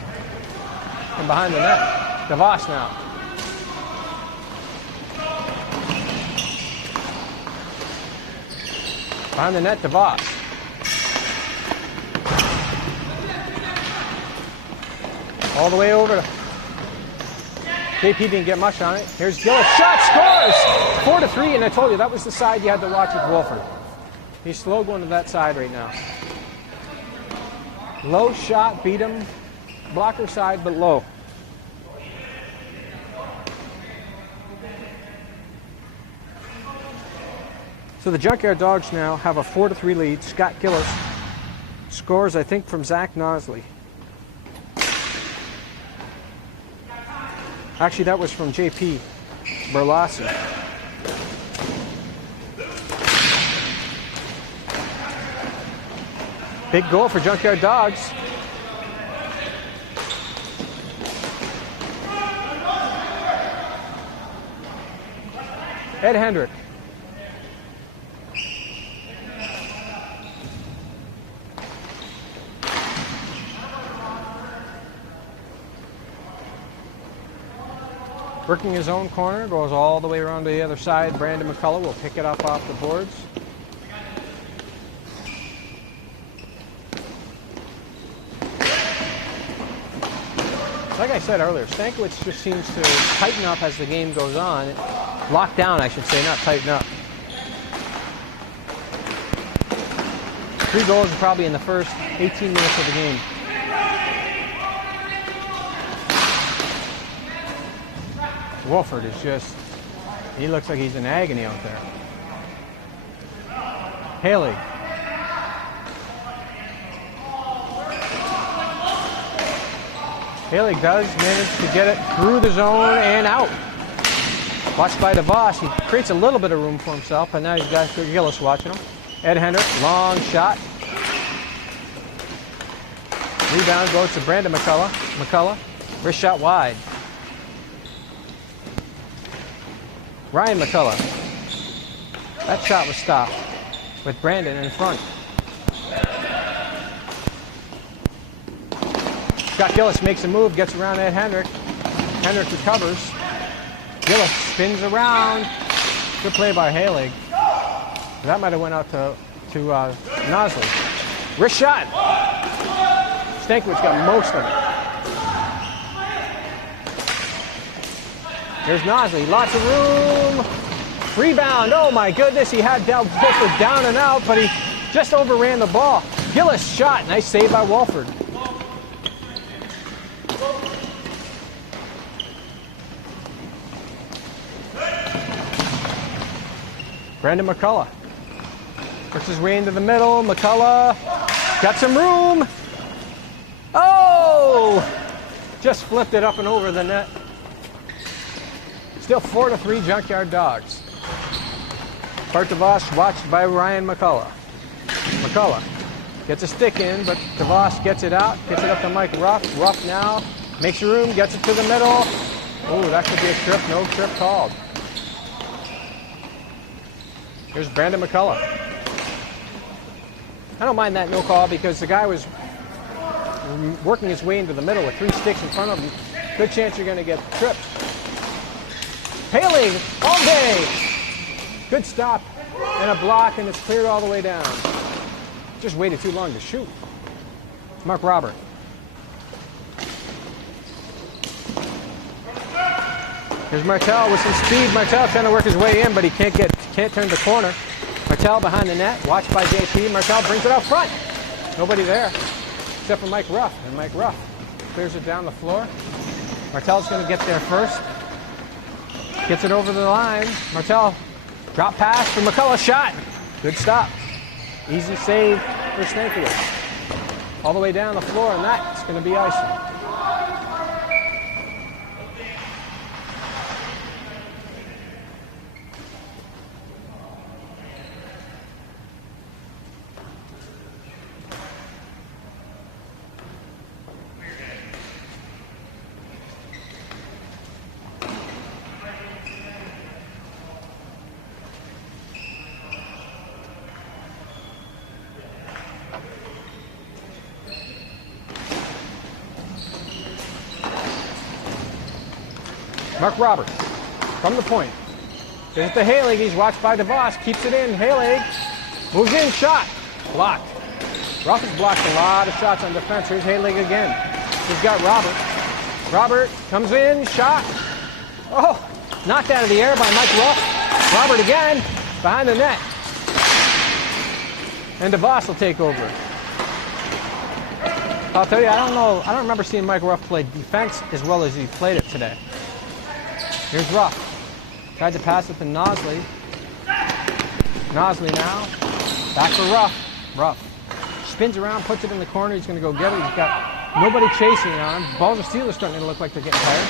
And behind the net. DeVos now. Behind the net, DeVos. All the way over to JP didn't get much on it. Here's Gillis. Shot, scores! 4-3, and I told you that was the side you had to watch with Wolford. He's slow going to that side right now. Low shot, beat him. Blocker side, but low. So the Junkyard Dogs now have a 4-3 lead. Scott Gillis scores, I think, from Zach Nosley. Actually, that was from JP Berlassi. Big goal for Junkyard Dogs. Ed Hendrick. Working his own corner, goes all the way around to the other side. Brandon McCullough will pick it up off the boards. Like I said earlier, Stankiewicz just seems to tighten up as the game goes on. Lock down, I should say, not tighten up. 3 goals are probably in the first 18 minutes of the game. Wolford is just, he looks like he's in agony out there. Haley. Haley does manage to get it through the zone and out. Watched by DeVos. He creates a little bit of room for himself, and now he's got Gillis watching him. Ed Hendrick, long shot. Rebound goes to Brandon McCullough. McCullough, wrist shot wide. Ryan McCullough. That shot was stopped with Brandon in front. Scott Gillis makes a move, gets around Ed Hendrick. Hendrick recovers. Gillis spins around. Good play by Halig. That might have went out to Nosley. Wrist shot. Stankiewicz got most of it. Here's Nosley, lots of room. Rebound, oh my goodness, he had Wolford down and out, but he just overran the ball. Gillis shot, nice save by Wolford. Brandon McCullough works his way into the middle. McCullough got some room. Oh! Just flipped it up and over the net. Still 4-3 Junkyard Dogs. Bart DeVos watched by Ryan McCullough. McCullough gets a stick in, but DeVos gets it out. Gets it up to Mike Ruff. Ruff now makes room, gets it to the middle. Oh, that could be a trip. No trip called. Here's Brandon McCullough. I don't mind that no call because the guy was working his way into the middle with 3 sticks in front of him. Good chance you're going to get tripped. Paling all day. Good stop and a block, and it's cleared all the way down. Just waited too long to shoot. Mark Robert. Here's Martel with some speed. Martel trying to work his way in, but he can't turn the corner. Martel behind the net, watched by JP. Martel brings it out front. Nobody there, except for Mike Ruff. And Mike Ruff clears it down the floor. Martel's going to get there first. Gets it over the line. Martel, drop pass for McCullough, shot. Good stop. Easy save for Stankiewicz. All the way down the floor, and that's going to be icing. Mark Roberts from the point. Gives it to Halig. He's watched by DeVos. Keeps it in. Halig moves in. Shot. Blocked. Ruff has blocked a lot of shots on defense. Here's Halig again. He's got Robert. Robert comes in. Shot. Oh, knocked out of the air by Mike Ruff. Robert again. Behind the net. And DeVos will take over. I'll tell you, I don't remember seeing Mike Ruff play defense as well as he played it today. Here's Ruff. Tried to pass it to Nosley. Nosley now. Back for Ruff. Ruff spins around, puts it in the corner. He's going to go get it. He's got nobody chasing on him. Balls of Steel are starting to look like they're getting tired.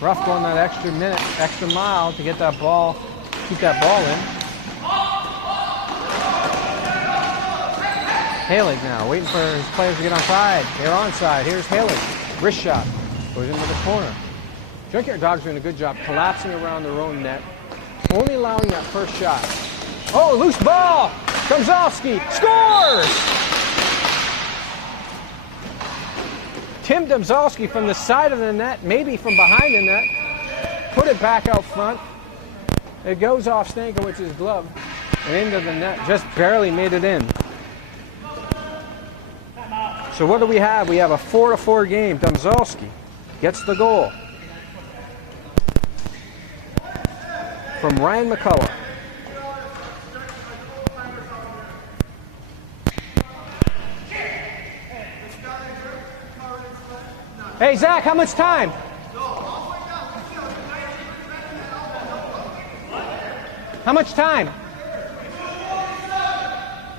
Ruff going that extra minute, extra mile to get that ball, keep that ball in. Halig now, waiting for his players to get on side. They're on side. Here's Halig. Wrist shot. Goes into the corner. Junkyard Dogs doing a good job collapsing around their own net, only allowing that first shot. Oh, loose ball! Komzowski scores! Tim Domzalski from the side of the net, maybe from behind the net. Put it back out front. It goes off Stankowicz's glove and into the net. Just barely made it in. So what do we have? We have a 4-4 game. Domzalski gets the goal from Ryan McCullough. Hey, Zach, how much time? How much time?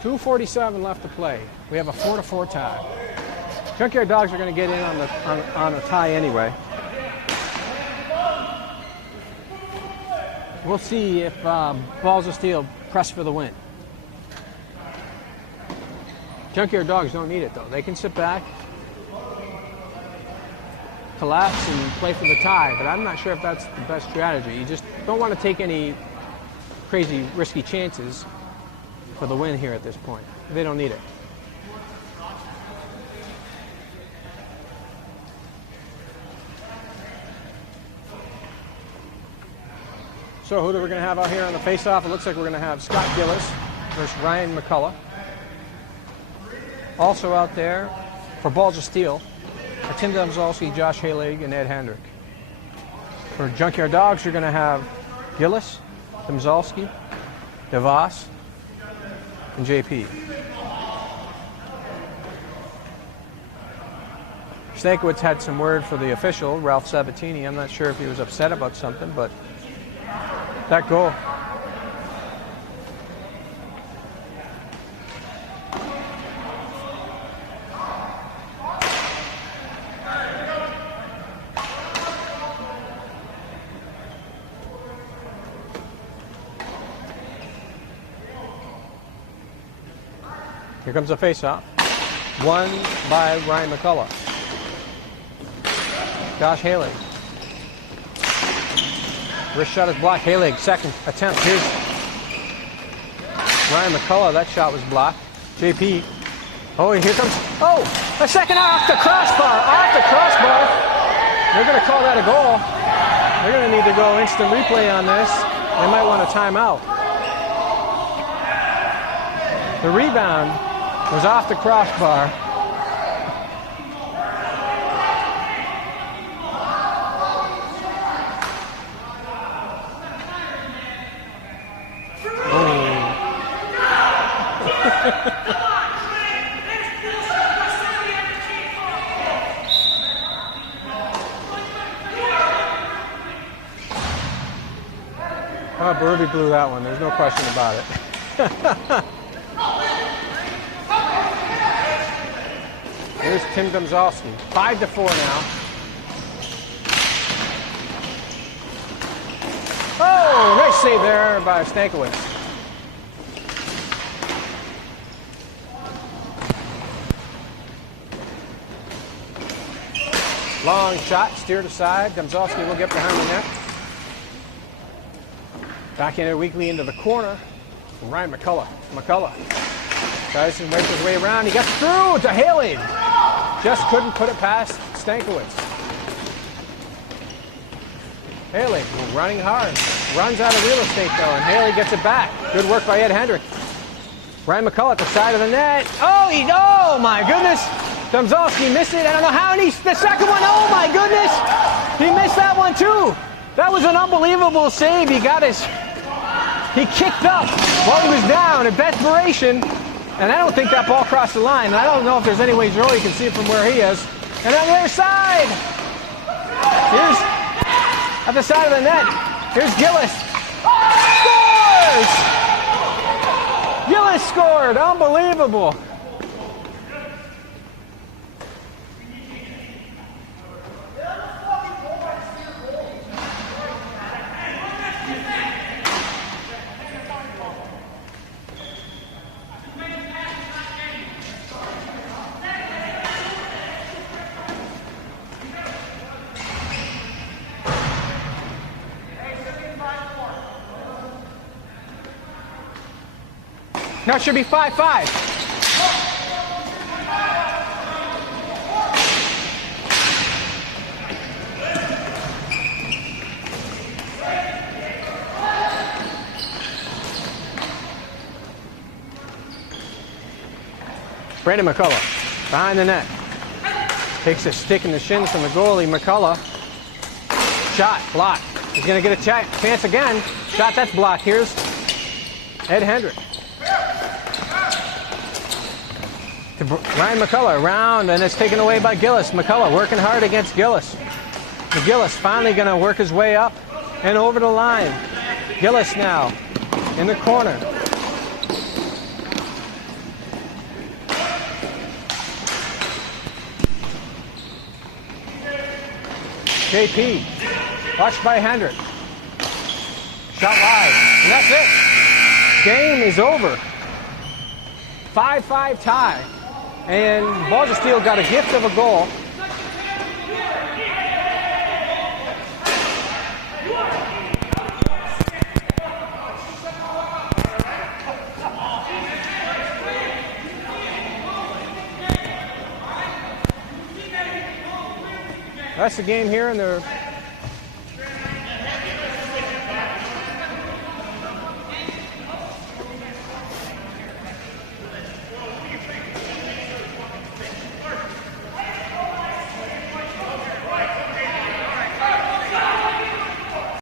2:47 left to play. We have a 4-4 tie. Junkyard Dogs are going to get in on a tie anyway. We'll see if Balls of Steel press for the win. Junkyard Dogs don't need it though. They can sit back, collapse, and play for the tie, but I'm not sure if that's the best strategy. You just don't want to take any crazy risky chances for the win here at this point. They don't need it. So who are we going to have out here on the face-off? It looks like we're going to have Scott Gillis versus Ryan McCullough. Also out there for Balls of Steel are Tim Domzalski, Josh Halig, and Ed Hendrick. For Junkyard Dogs, you're going to have Gillis, Domzalski, DeVos, and JP. Stankiewicz had some word for the official, Ralph Sabatini. I'm not sure if he was upset about something, but that goal. Here comes a face-off. Won by Ryan McCullough. Josh Halig. Wrist shot is blocked. Halig, second attempt. Here's Ryan McCullough. That shot was blocked. JP. Oh, here comes. Oh, a second off the crossbar. Off the crossbar. They're going to call that a goal. They're going to need to go instant replay on this. They might want a timeout. The rebound was off the crossbar. Oh, Berube blew that one. There's no question about it. Here's Tim Domzalski. 5-4 now. Oh, nice save there by Stankiewicz. Long shot, steered aside. Domzalski will get behind the net. Backhanded weakly into the corner from Ryan McCullough. McCullough tries to make his way around. He gets through to Halig. Just couldn't put it past Stankiewicz. Halig running hard. Runs out of real estate though, and Halig gets it back. Good work by Ed Hendrick. Ryan McCullough at the side of the net. Oh my goodness. Domzalski missed it. I don't know how. And the second one. Oh my goodness. He missed that one too. That was an unbelievable save. He kicked up while he was down in desperation, and I don't think that ball crossed the line. And I don't know if there's any way Joey can see it from where he is. And on the other side, here's at the side of the net. Here's Gillis. Scores! Gillis scored. Unbelievable. Now it should be 5-5. Brandon McCullough behind the net. Takes a stick in the shins from the goalie, McCullough. Shot, blocked. He's going to get a chance again. Shot, that's blocked. Here's Ed Hendrick. To Ryan McCullough, around, and it's taken away by Gillis. McCullough working hard against Gillis. Gillis finally going to work his way up and over the line. Gillis now in the corner. JP, watched by Hendrick. Shot wide, and that's it. Game is over. 5-5 tie. And Balls of Steel got a gift of a goal. That's the game here in the